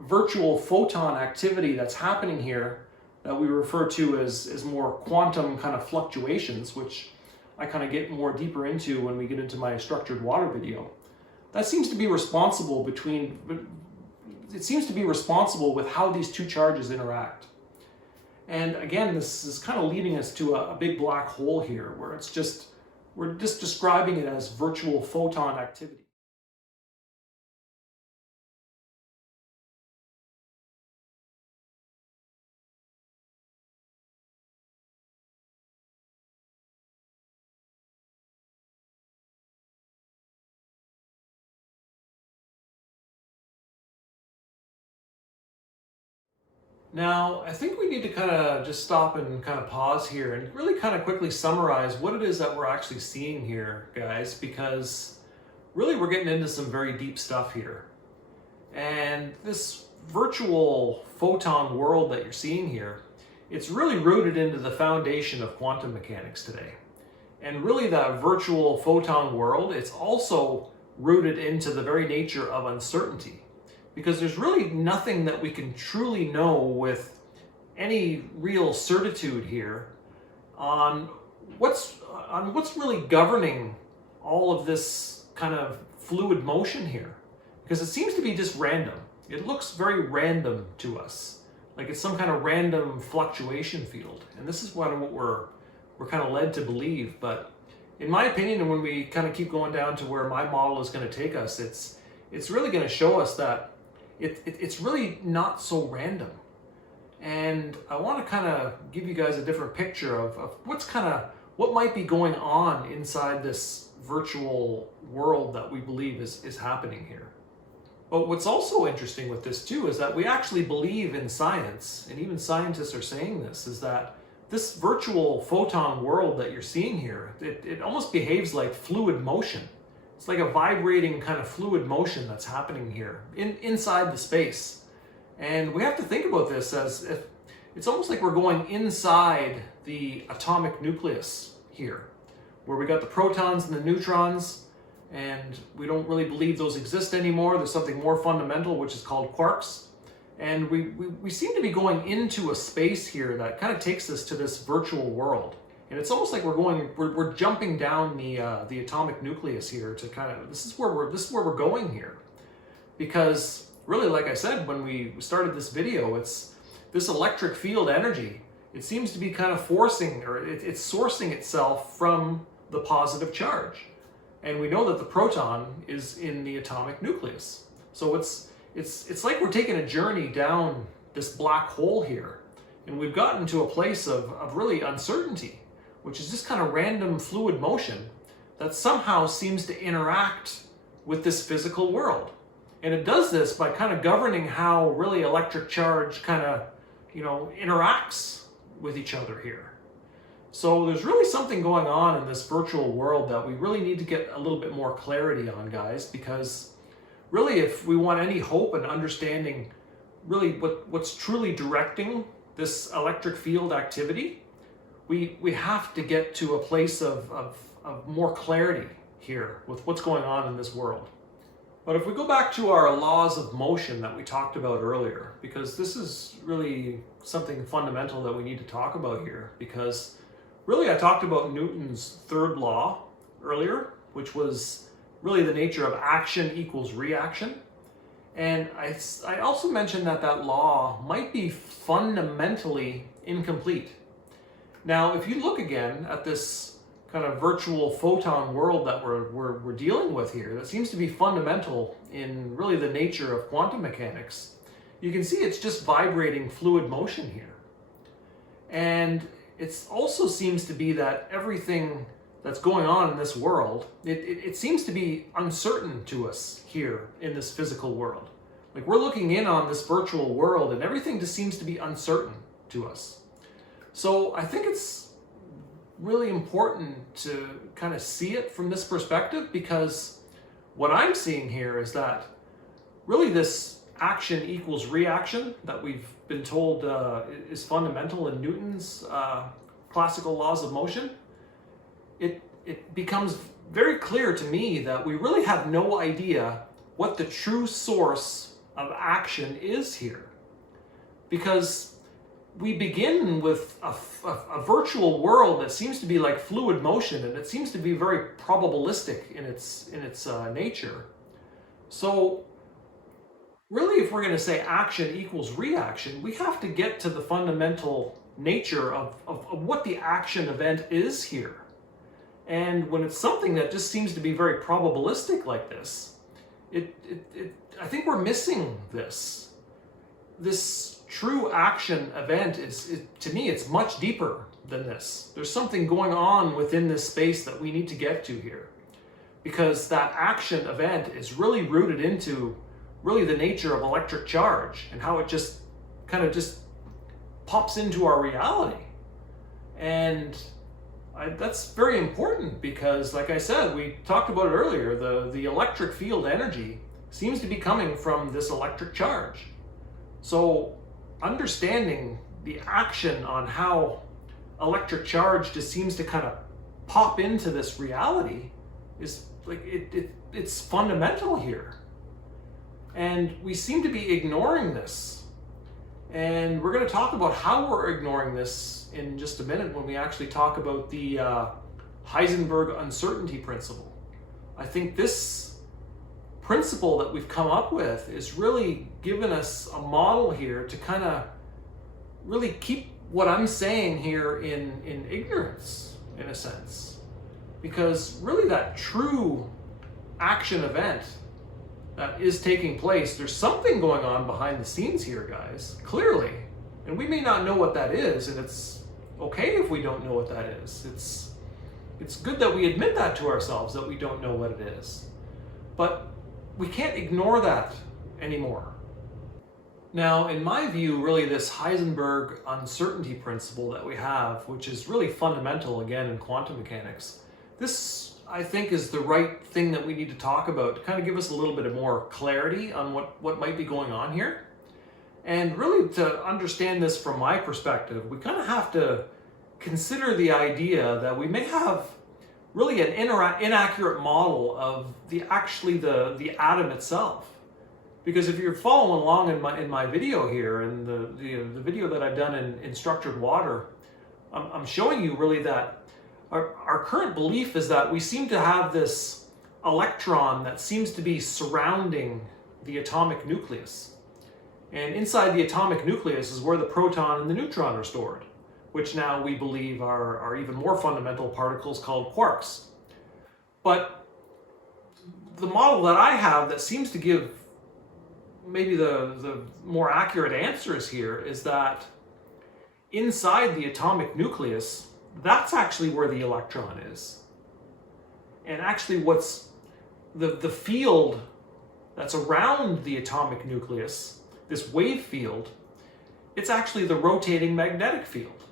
virtual photon activity that's happening here that we refer to as more quantum kind of fluctuations, which I kind of get more deeper into when we get into my structured water video. That seems to be responsible with how these two charges interact. And again, this is kind of leading us to a big black hole here, where we're just describing it as virtual photon activity. Now, I think we need to kind of just stop and kind of pause here and really kind of quickly summarize what it is that we're actually seeing here, guys, because really we're getting into some very deep stuff here. And this virtual photon world that you're seeing here, it's really rooted into the foundation of quantum mechanics today. And really that virtual photon world, it's also rooted into the very nature of uncertainty. Because there's really nothing that we can truly know with any real certitude here on what's really governing all of this kind of fluid motion here. Because it seems to be just random. It looks very random to us, like it's some kind of random fluctuation field. And this is what we're kind of led to believe. But in my opinion, and when we kind of keep going down to where my model is going to take us, it's really going to show us that it's really not so random. And I want to kind of give you guys a different picture of what might be going on inside this virtual world that we believe is happening here. But what's also interesting with this too is that we actually believe in science, and even scientists are saying this, is that this virtual photon world that you're seeing here, it almost behaves like fluid motion. It's like a vibrating kind of fluid motion that's happening here inside the space. And we have to think about this as if it's almost like we're going inside the atomic nucleus here, where we got the protons and the neutrons, and we don't really believe those exist anymore. There's something more fundamental, which is called quarks. And we seem to be going into a space here that kind of takes us to this virtual world. And it's almost like we're jumping down the atomic nucleus here to kind of, this is where we're going here. Because really, like I said, when we started this video, it's this electric field energy. It seems to be kind of forcing, or it's sourcing itself from the positive charge. And we know that the proton is in the atomic nucleus. So it's like we're taking a journey down this black hole here. And we've gotten to a place of really uncertainty, which is just kind of random fluid motion that somehow seems to interact with this physical world. And it does this by kind of governing how really electric charge kind of, interacts with each other here. So there's really something going on in this virtual world that we really need to get a little bit more clarity on, guys, because really if we want any hope and understanding really what's truly directing this electric field activity, we have to get to a place of more clarity here with what's going on in this world. But if we go back to our laws of motion that we talked about earlier, because this is really something fundamental that we need to talk about here, because really I talked about Newton's third law earlier, which was really the nature of action equals reaction. And I also mentioned that law might be fundamentally incomplete. Now, if you look again at this kind of virtual photon world that we're dealing with here, that seems to be fundamental in really the nature of quantum mechanics, you can see it's just vibrating fluid motion here. And it also seems to be that everything that's going on in this world, it seems to be uncertain to us here in this physical world. Like, we're looking in on this virtual world and everything just seems to be uncertain to us. So I think it's really important to kind of see it from this perspective, because what I'm seeing here is that really this action equals reaction that we've been told is fundamental in Newton's classical laws of motion. It becomes very clear to me that we really have no idea what the true source of action is here, because we begin with a virtual world that seems to be like fluid motion, and it seems to be very probabilistic in its nature. So really, if we're going to say action equals reaction, we have to get to the fundamental nature of what the action event is here. And when it's something that just seems to be very probabilistic like this, I think we're missing this. This true action event to me, it's much deeper than this. There's something going on within this space that we need to get to here, because that action event is really rooted into really the nature of electric charge and how it just kind of just pops into our reality. And that's very important, because like I said, we talked about it earlier, the electric field energy seems to be coming from this electric charge. So understanding the action on how electric charge just seems to kind of pop into this reality is like it's fundamental here. And we seem to be ignoring this. And we're going to talk about how we're ignoring this in just a minute when we actually talk about the Heisenberg uncertainty principle. I think this principle that we've come up with is really giving us a model here to kind of really keep what I'm saying here in ignorance, in a sense. Because really that true action event that is taking place, there's something going on behind the scenes here, guys, clearly. And we may not know what that is, and it's okay if we don't know what that is. It's good that we admit that to ourselves, that we don't know what it is. But we can't ignore that anymore. Now, in my view, really this Heisenberg uncertainty principle that we have, which is really fundamental, again, in quantum mechanics, this, I think, is the right thing that we need to talk about to kind of give us a little bit of more clarity on what might be going on here. And really, to understand this from my perspective, we kind of have to consider the idea that we may have really an inaccurate model of the atom itself. Because if you're following along in my video here, and the video that I've done in structured water, I'm showing you really that our current belief is that we seem to have this electron that seems to be surrounding the atomic nucleus. And inside the atomic nucleus is where the proton and the neutron are stored, which now we believe are even more fundamental particles called quarks. But the model that I have that seems to give maybe the more accurate answers here is that inside the atomic nucleus, that's actually where the electron is. And actually what's the field that's around the atomic nucleus, this wave field, it's actually the rotating magnetic field.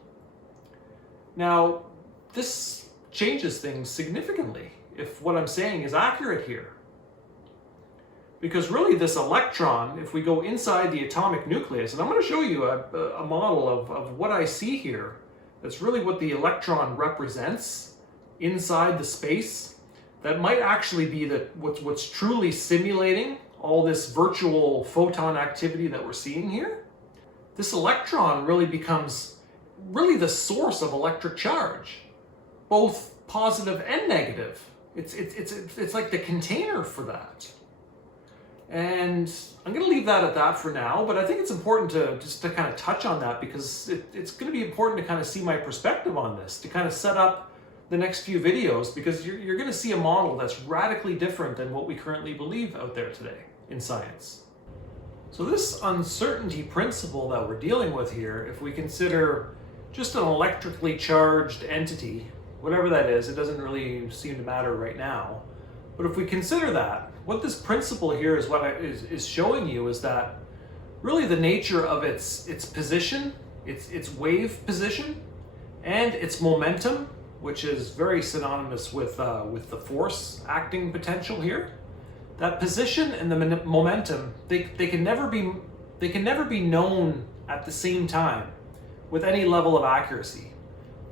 Now, this changes things significantly if what I'm saying is accurate here. Because really this electron, if we go inside the atomic nucleus, and I'm going to show you a model of what I see here, that's really what the electron represents inside the space, that might actually be what's truly simulating all this virtual photon activity that we're seeing here. This electron really becomes really the source of electric charge, both positive and negative. It's like the container for that. And I'm going to leave that at that for now, but I think it's important to just to kind of touch on that, because it's going to be important to kind of see my perspective on this, to kind of set up the next few videos, because you're going to see a model that's radically different than what we currently believe out there today in science. So this uncertainty principle that we're dealing with here, if we consider just an electrically charged entity, whatever that is, it doesn't really seem to matter right now, but if we consider that, what this principle here is is showing you is that really the nature of its position, its wave position, and its momentum, which is very synonymous with the force acting potential here. That position and the momentum, they can never be known at the same time with any level of accuracy.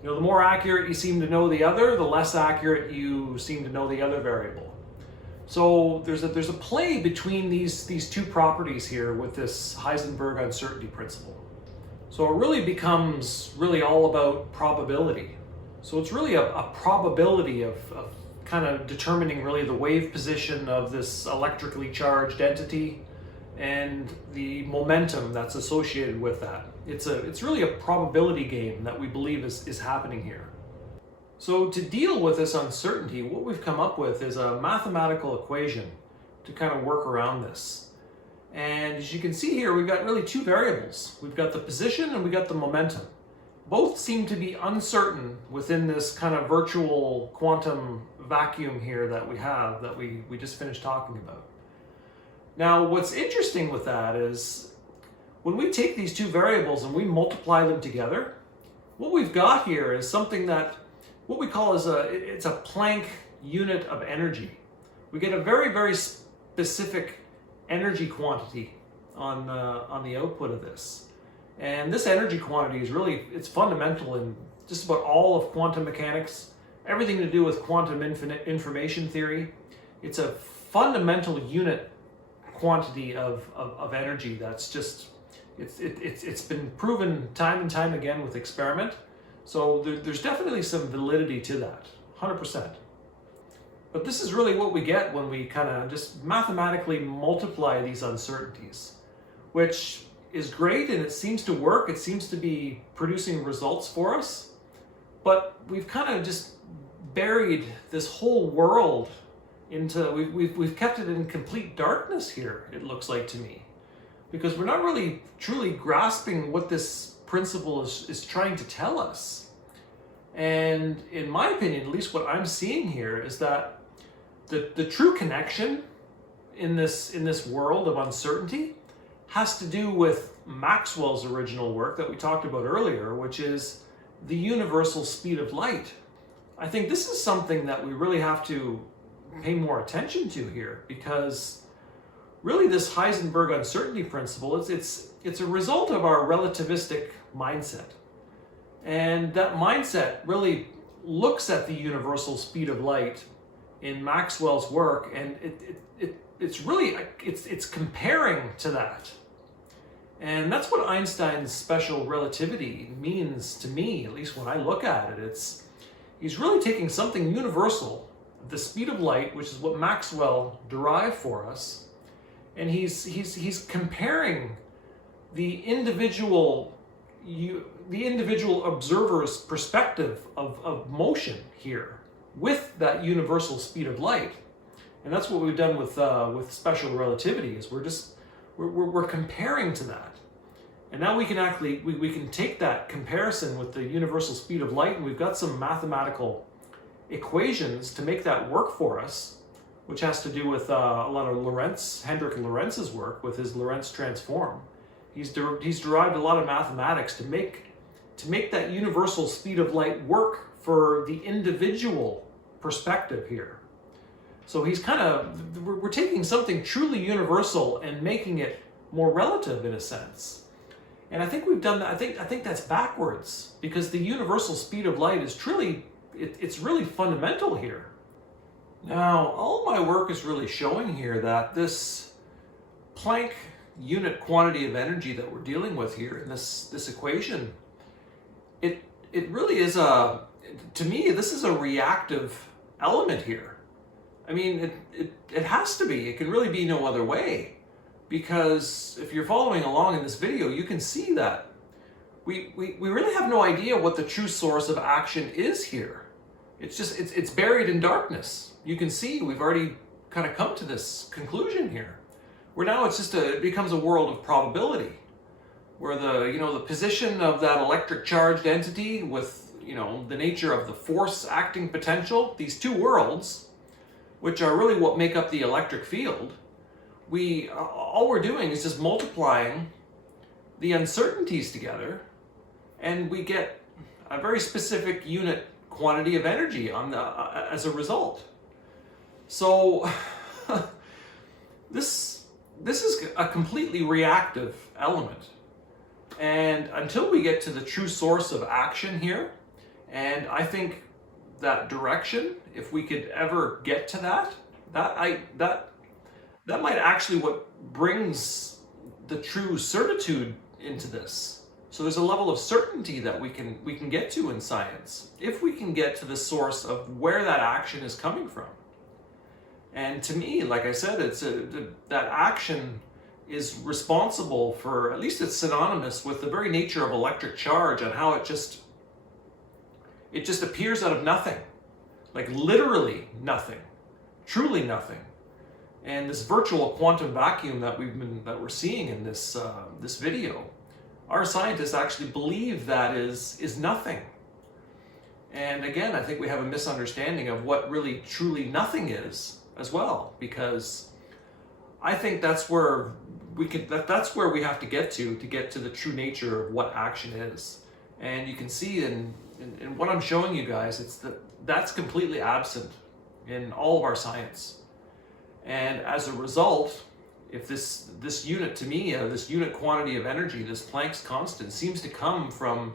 You know, the more accurate you seem to know the other, the less accurate you seem to know the other variable. So there's a play between these two properties here with this Heisenberg uncertainty principle. So it really becomes all about probability. So it's really a probability of kind of determining really the wave position of this electrically charged entity and the momentum that's associated with that. It's really a probability game that we believe is happening here. So to deal with this uncertainty, what we've come up with is a mathematical equation to kind of work around this. And as you can see here, we've got really two variables. We've got the position and we've got the momentum. Both seem to be uncertain within this kind of virtual quantum vacuum here that we have, that we just finished talking about. Now, what's interesting with that is when we take these two variables and we multiply them together, what we've got here is something that what we call it's a Planck unit of energy. We get a very, very specific energy quantity on the output of this. And this energy quantity is it's fundamental in just about all of quantum mechanics, everything to do with quantum information theory. It's a fundamental unit quantity of energy that's just, it's been proven time and time again with experiment. So there's definitely some validity to that, 100%. But this is really what we get when we kind of just mathematically multiply these uncertainties, which is great and it seems to work. It seems to be producing results for us. But we've kind of just buried this whole world into, we've kept it in complete darkness here, it looks like to me. Because we're not really truly grasping what this principle is trying to tell us. And in my opinion, at least what I'm seeing here is that the true connection in this world of uncertainty has to do with Maxwell's original work that we talked about earlier, which is the universal speed of light. I think this is something that we really have to pay more attention to here, because really this Heisenberg uncertainty principle, it's a result of our relativistic mindset. And that mindset really looks at the universal speed of light in Maxwell's work, and it's comparing to that. And that's what Einstein's special relativity means to me, at least when I look at it. He's really taking something universal, the speed of light, which is what Maxwell derived for us, and he's comparing the individual observer's perspective of motion here with that universal speed of light. And that's what we've done with special relativity, is we're comparing to that. And now we can take that comparison with the universal speed of light, and we've got some mathematical equations to make that work for us, which has to do with a lot of Hendrik Lorentz's work with his Lorentz transform. He's derived a lot of mathematics to make that universal speed of light work for the individual perspective here. So we're taking something truly universal and making it more relative in a sense. And I think we've done that. I think that's backwards, because the universal speed of light is it's really fundamental here. Now, all my work is really showing here that this Planck unit quantity of energy that we're dealing with here in this equation, it really is to me, this is a reactive element here. I mean, it has to be. It can really be no other way. Because if you're following along in this video, you can see that we really have no idea what the true source of action is here. it's buried in darkness. You can see we've already kind of come to this conclusion here, where now it becomes a world of probability, where the position of that electric charged entity with the nature of the force acting potential, these two worlds, which are really what make up the electric field, all we're doing is just multiplying the uncertainties together, and we get a very specific unit quantity of energy as a result. So this is a completely reactive element. And until we get to the true source of action here, and I think that direction, if we could ever get to that might actually what brings the true certitude into this. So there's a level of certainty that we can get to in science if we can get to the source of where that action is coming from. And to me, like I said, that action is responsible for, at least it's synonymous with the very nature of electric charge and how it just appears out of nothing, like literally nothing, truly nothing. And this virtual quantum vacuum that we're seeing in this video, our scientists actually believe that is nothing. And again, I think we have a misunderstanding of what really truly nothing is as well, because I think that's where we have to get to the true nature of what action is. And you can see in what I'm showing you guys, that's completely absent in all of our science. And as a result, if this unit, to me, this unit quantity of energy, this Planck's constant, seems to come from,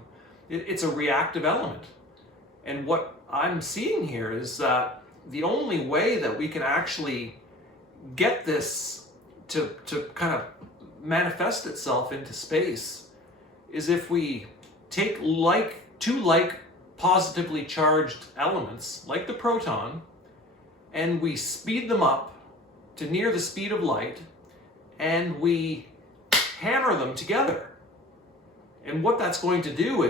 it's a reactive element. And what I'm seeing here is that the only way that we can actually get this to kind of manifest itself into space is if we take two positively charged elements, like the proton, and we speed them up to near the speed of light, and we hammer them together. And what that's going to do,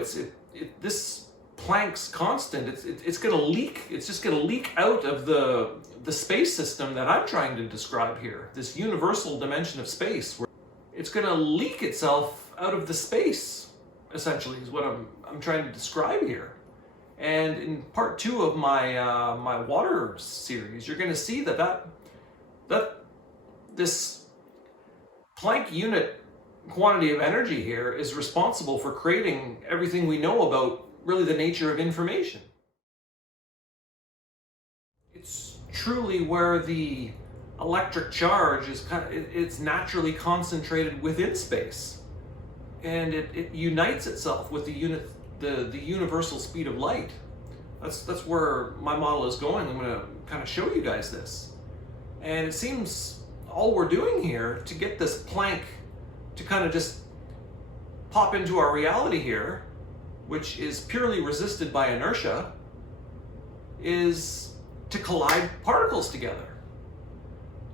this Planck's constant, it's going to leak. It's just going to leak out of the space system that I'm trying to describe here. This universal dimension of space, where it's going to leak itself out of the space, essentially, is what I'm trying to describe here. And in part 2 of my water series, you're going to see that this Planck unit quantity of energy here is responsible for creating everything we know about really the nature of information. It's truly where the electric charge is it's naturally concentrated within space, and it unites itself with the universal speed of light. That's where my model is going. I'm going to kind of show you guys this. And it seems all we're doing here to get this Planck to kind of just pop into our reality here, which is purely resisted by inertia, is to collide particles together.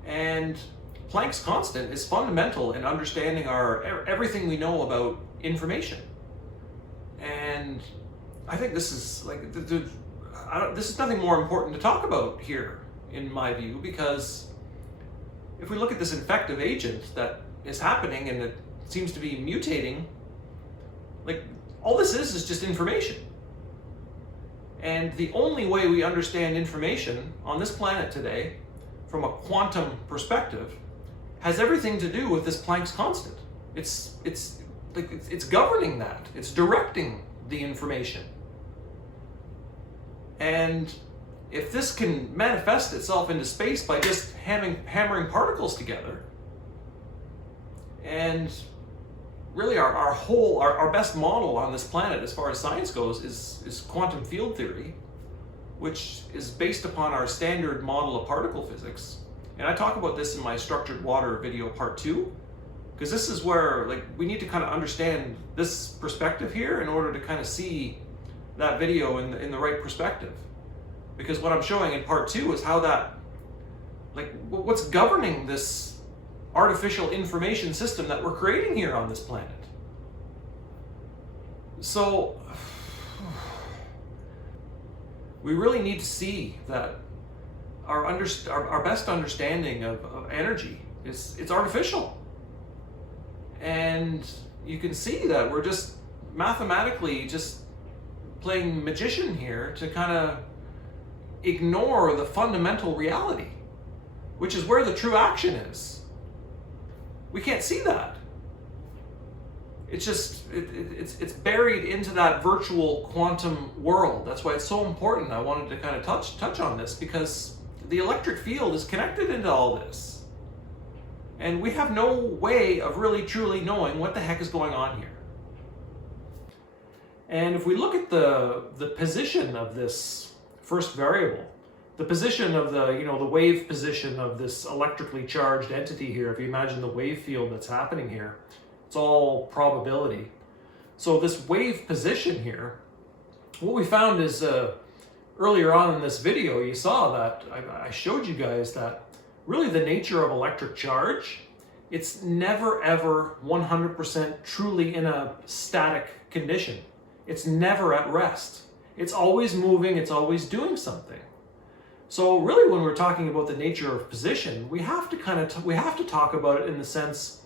And Planck's constant is fundamental in understanding everything we know about information. And I think this is this is nothing more important to talk about here, in my view, because if we look at this infective agent that is happening and it seems to be mutating, all this is just information. And the only way we understand information on this planet today, from a quantum perspective, has everything to do with this Planck's constant. It's governing that. It's directing the information. And if this can manifest itself into space by just hammering particles together, and really our best model on this planet as far as science goes is quantum field theory, which is based upon our standard model of particle physics. And I talk about this in my structured water video part 2, because this is where we need to kind of understand this perspective here in order to kind of see that video in the right perspective. Because what I'm showing in part 2 is how that, what's governing this artificial information system that we're creating here on this planet. So we really need to see that our best understanding of energy is it's artificial. And you can see that we're just mathematically just playing magician here to kind of ignore the fundamental reality, which is where the true action is. We can't see that. It's just, it's buried into that virtual quantum world. That's why it's so important. I wanted to kind of touch on this, because the electric field is connected into all this. And we have no way of really truly knowing what the heck is going on here. And if we look at the position of this first variable, the position of the wave position of this electrically charged entity here, if you imagine the wave field that's happening here, it's all probability. So this wave position here, what we found is earlier on in this video, you saw that I showed you guys that really the nature of electric charge, it's never ever 100% truly in a static condition. It's never at rest. It's always moving, it's always doing something. So really when we're talking about the nature of position, we have to talk about it in the sense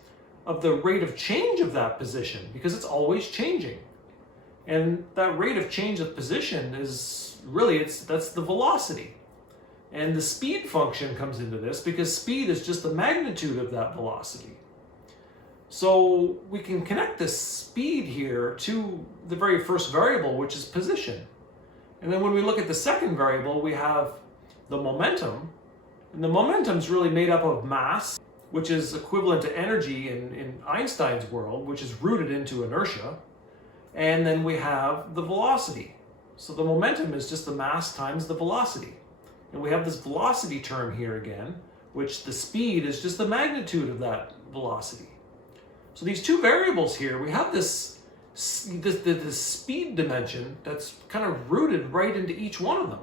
of the rate of change of that position, because it's always changing. And that rate of change of position is really, that's the velocity. And the speed function comes into this because speed is just the magnitude of that velocity. So we can connect this speed here to the very first variable, which is position. And then when we look at the second variable, we have the momentum. And the momentum is really made up of mass, which is equivalent to energy in Einstein's world, which is rooted into inertia. And then we have the velocity. So the momentum is just the mass times the velocity. And we have this velocity term here again, which the speed is just the magnitude of that velocity. So these two variables here, we have this speed dimension that's kind of rooted right into each one of them.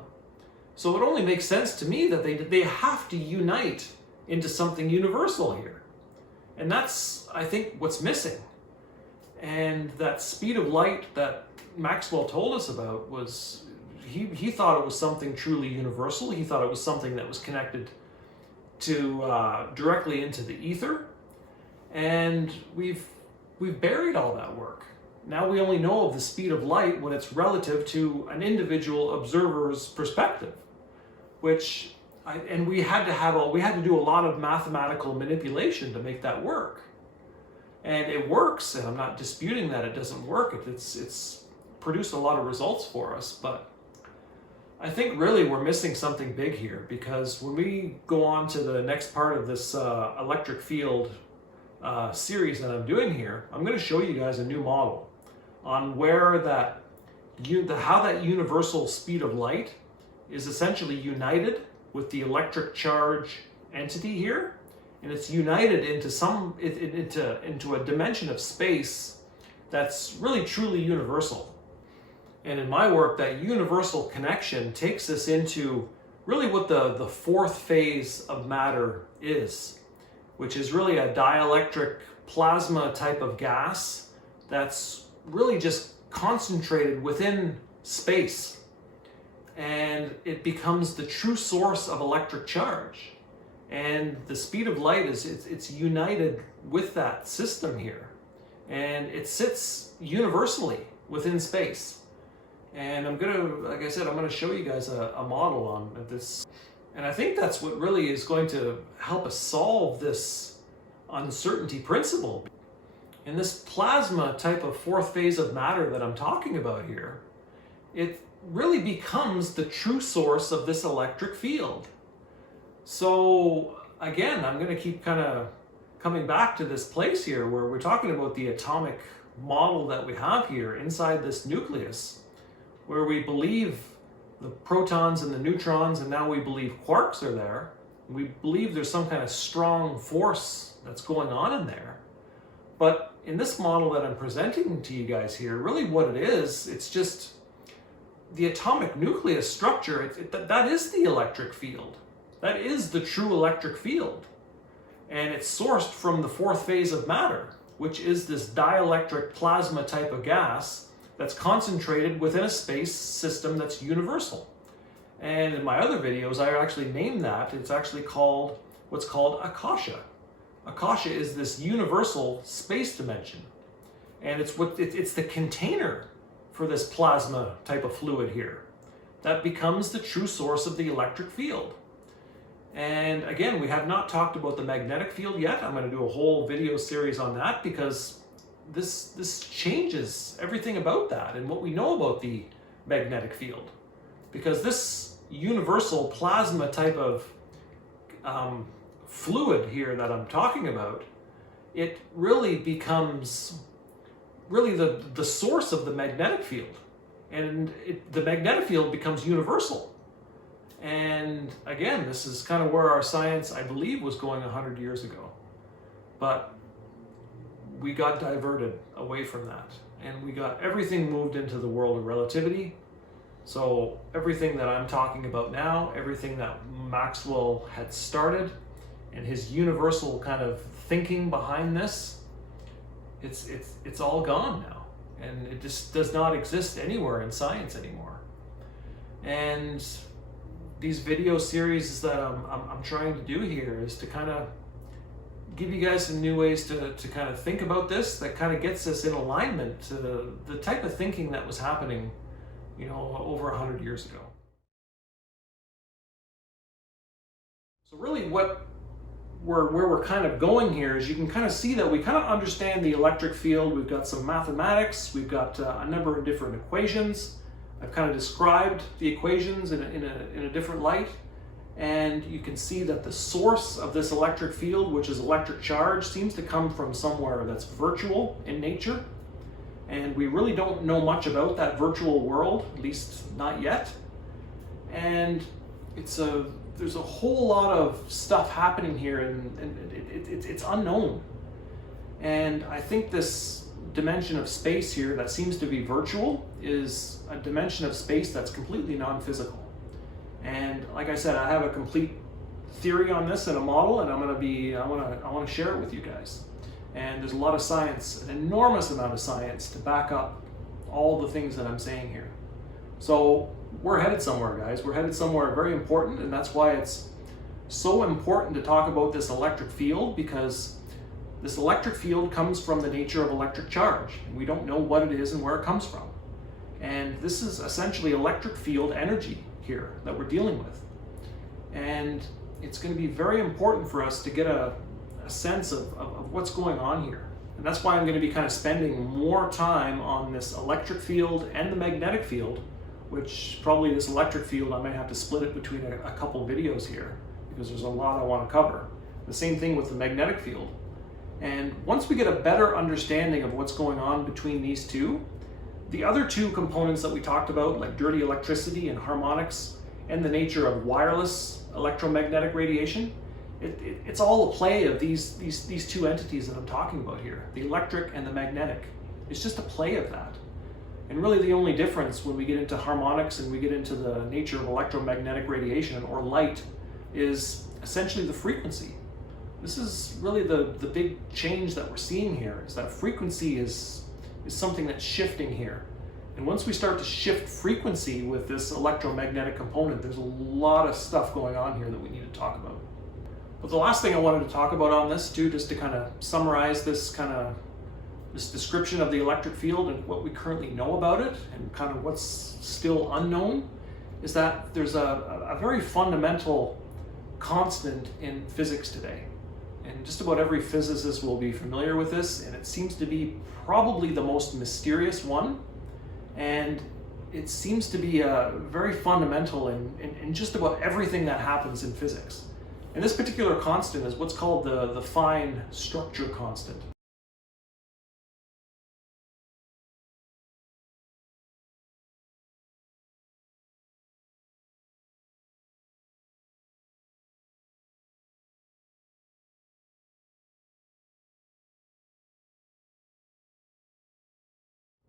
So it only makes sense to me that they have to unite into something universal here. And that's, I think, what's missing. And that speed of light that Maxwell told us about was, he thought it was something truly universal. He thought it was something that was connected to directly into the ether. And we've buried all that work. Now we only know of the speed of light when it's relative to an individual observer's perspective, and we had to do a lot of mathematical manipulation to make that work. And it works, and I'm not disputing that it doesn't work. It's produced a lot of results for us, but I think really we're missing something big here, because when we go on to the next part of this electric field series that I'm doing here, I'm going to show you guys a new model on where how that universal speed of light is essentially united with the electric charge entity here, and it's united into a dimension of space that's really truly universal. And in my work, that universal connection takes us into really what the fourth phase of matter is, which is really a dielectric plasma type of gas that's really just concentrated within space. And it becomes the true source of electric charge. And the speed of light it's united with that system here. And it sits universally within space. And like I said, I'm gonna show you guys a model on this. And I think that's what really is going to help us solve this uncertainty principle. In this plasma type of fourth phase of matter that I'm talking about here, it really becomes the true source of this electric field. So again, I'm going to keep kind of coming back to this place here where we're talking about the atomic model that we have here inside this nucleus, where we believe the protons and the neutrons, and now we believe quarks are there. We believe there's some kind of strong force that's going on in there. But in this model that I'm presenting to you guys here, really what it is, it's just the atomic nucleus structure. That is the electric field. That is the true electric field. And it's sourced from the fourth phase of matter, which is this dielectric plasma type of gas that's concentrated within a space system that's universal. And in my other videos, I actually named that. It's actually called what's called Akasha. Akasha is this universal space dimension. And it's the container for this plasma type of fluid here that becomes the true source of the electric field. And again, we have not talked about the magnetic field yet. I'm going to do a whole video series on that because this changes everything about that and what we know about the magnetic field. Because this universal plasma type of fluid here that I'm talking about, it really becomes the source of the magnetic field. And the magnetic field becomes universal. And again, this is kind of where our science, I believe, was going 100 years ago. But we got diverted away from that. And we got everything moved into the world of relativity. So everything that I'm talking about now, everything that Maxwell had started, and his universal kind of thinking behind this, it's all gone now. And it just does not exist anywhere in science anymore. And these video series that I'm trying to do here is to kind of give you guys some new ways to kind of think about this, that kind of gets us in alignment to the type of thinking that was happening, you know, over 100 years ago. So really where we're kind of going here is you can kind of see that we kind of understand the electric field. We've got some mathematics, we've got a number of different equations. I've kind of described the equations in a different light, and you can see that the source of this electric field, which is electric charge, seems to come from somewhere that's virtual in nature, and we really don't know much about that virtual world, at least not yet. And there's a whole lot of stuff happening here, and it's unknown. And I think this dimension of space here that seems to be virtual is a dimension of space that's completely non-physical. And like I said, I have a complete theory on this and a model, and I want to share it with you guys. And there's a lot of science, an enormous amount of science to back up all the things that I'm saying here. So we're headed somewhere, guys. We're headed somewhere very important, and that's why it's so important to talk about this electric field, because this electric field comes from the nature of electric charge, and we don't know what it is and where it comes from. And this is essentially electric field energy here that we're dealing with. And it's going to be very important for us to get a sense of what's going on here. And that's why I'm going to be kind of spending more time on this electric field and the magnetic field, which probably this electric field, I might have to split it between a couple videos here because there's a lot I want to cover. The same thing with the magnetic field. And once we get a better understanding of what's going on between these two, the other two components that we talked about, like dirty electricity and harmonics, and the nature of wireless electromagnetic radiation, it's all a play of these two entities that I'm talking about here, the electric and the magnetic. It's just a play of that. And really the only difference when we get into harmonics and we get into the nature of electromagnetic radiation or light is essentially the frequency. This is really the big change that we're seeing here, is that frequency is something that's shifting here. And once we start to shift frequency with this electromagnetic component, there's a lot of stuff going on here that we need to talk about. But the last thing I wanted to talk about on this too, just to kind of summarize this description of the electric field and what we currently know about it and kind of what's still unknown, is that there's a very fundamental constant in physics today. And just about every physicist will be familiar with this, and it seems to be probably the most mysterious one. And it seems to be very fundamental in just about everything that happens in physics. And this particular constant is what's called the fine structure constant.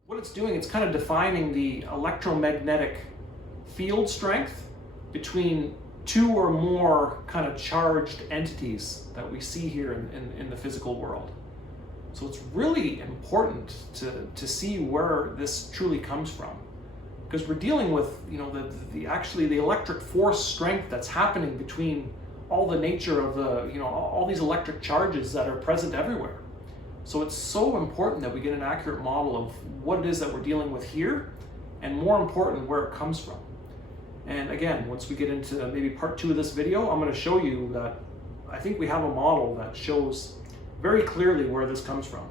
What it's doing, it's kind of defining the electromagnetic field strength between two or more kind of charged entities that we see here in the physical world. So it's really important to see where this truly comes from. because we're dealing with, you know, actually the electric force strength that's happening between all the nature of the, you know, all these electric charges that are present everywhere. So it's so important that we get an accurate model of what it is that we're dealing with here, and more important, where it comes from. And again, once we get into maybe part 2 of this video, I'm going to show you that I think we have a model that shows very clearly where this comes from.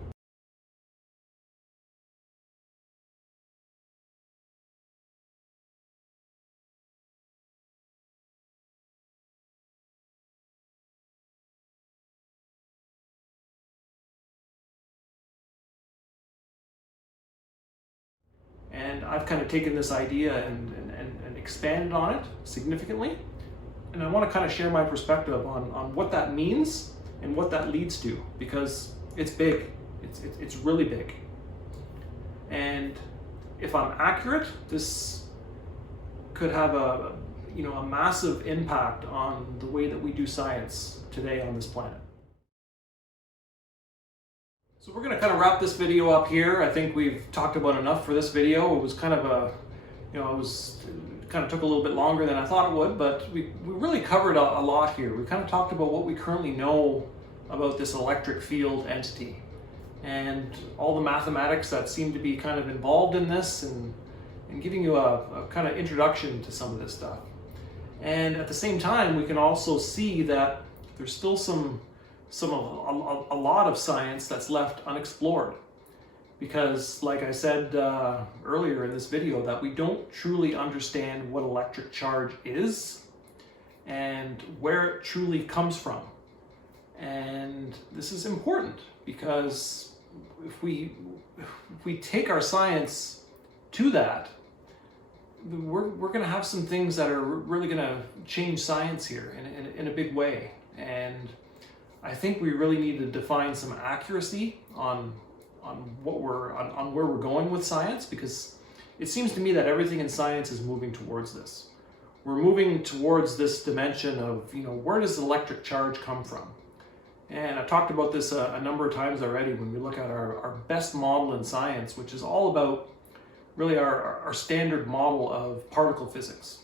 And I've kind of taken this idea and expanded on it significantly. And I want to kind of share my perspective on what that means and what that leads to, because it's big. It's really big. And if I'm accurate, this could have a massive impact on the way that we do science today on this planet. So we're going to kind of wrap this video up here. I think we've talked about enough for this video. It was kind of took a little bit longer than I thought it would, but we really covered a lot here. We kind of talked about what we currently know about this electric field entity and all the mathematics that seem to be kind of involved in this, and giving you a kind of introduction to some of this stuff. And at the same time, we can also see that there's still a lot of science that's left unexplored, because like I said earlier in this video, that we don't truly understand what electric charge is and where it truly comes from. And this is important, because if we take our science to that, we're going to have some things that are really going to change science here in a big way. And I think we really need to define some accuracy on where we're going with science, because it seems to me that everything in science is moving towards this. We're moving towards this dimension of, you know, where does electric charge come from? And I've talked about this a number of times already when we look at our best model in science, which is all about really our standard model of particle physics.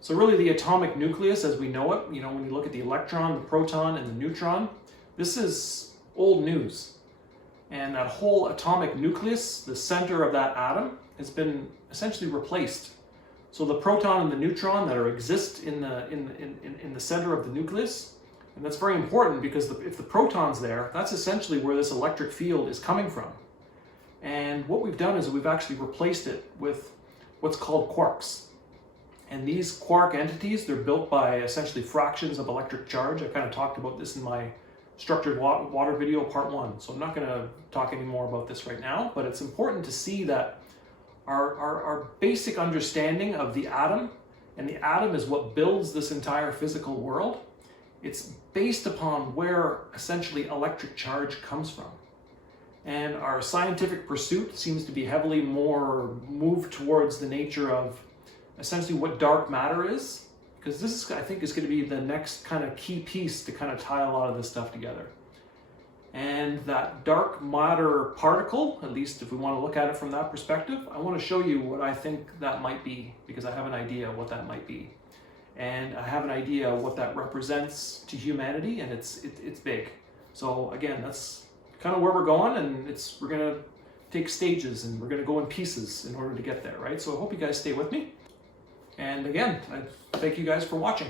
So really the atomic nucleus as we know it, you know, when you look at the electron, the proton, and the neutron, this is old news. And that whole atomic nucleus, the center of that atom, has been essentially replaced. So the proton and the neutron that exist in the center of the nucleus, and that's very important, because if the proton's there, that's essentially where this electric field is coming from. And what we've done is we've actually replaced it with what's called quarks. And these quark entities, they're built by essentially fractions of electric charge. I kind of talked about this in my structured water video part 1, so I'm not going to talk any more about this right now, but it's important to see that our basic understanding of the atom, and the atom is what builds this entire physical world, it's based upon where essentially electric charge comes from. And our scientific pursuit seems to be heavily more moved towards the nature of essentially what dark matter is, because this is, I think, is going to be the next kind of key piece to kind of tie a lot of this stuff together. And that dark matter particle, at least if we want to look at it from that perspective, I want to show you what I think that might be, because I have an idea what that might be. And I have an idea what that represents to humanity, and it's big. So again, that's kind of where we're going, and we're going to take stages, and we're going to go in pieces in order to get there, right? So I hope you guys stay with me. And again, I thank you guys for watching.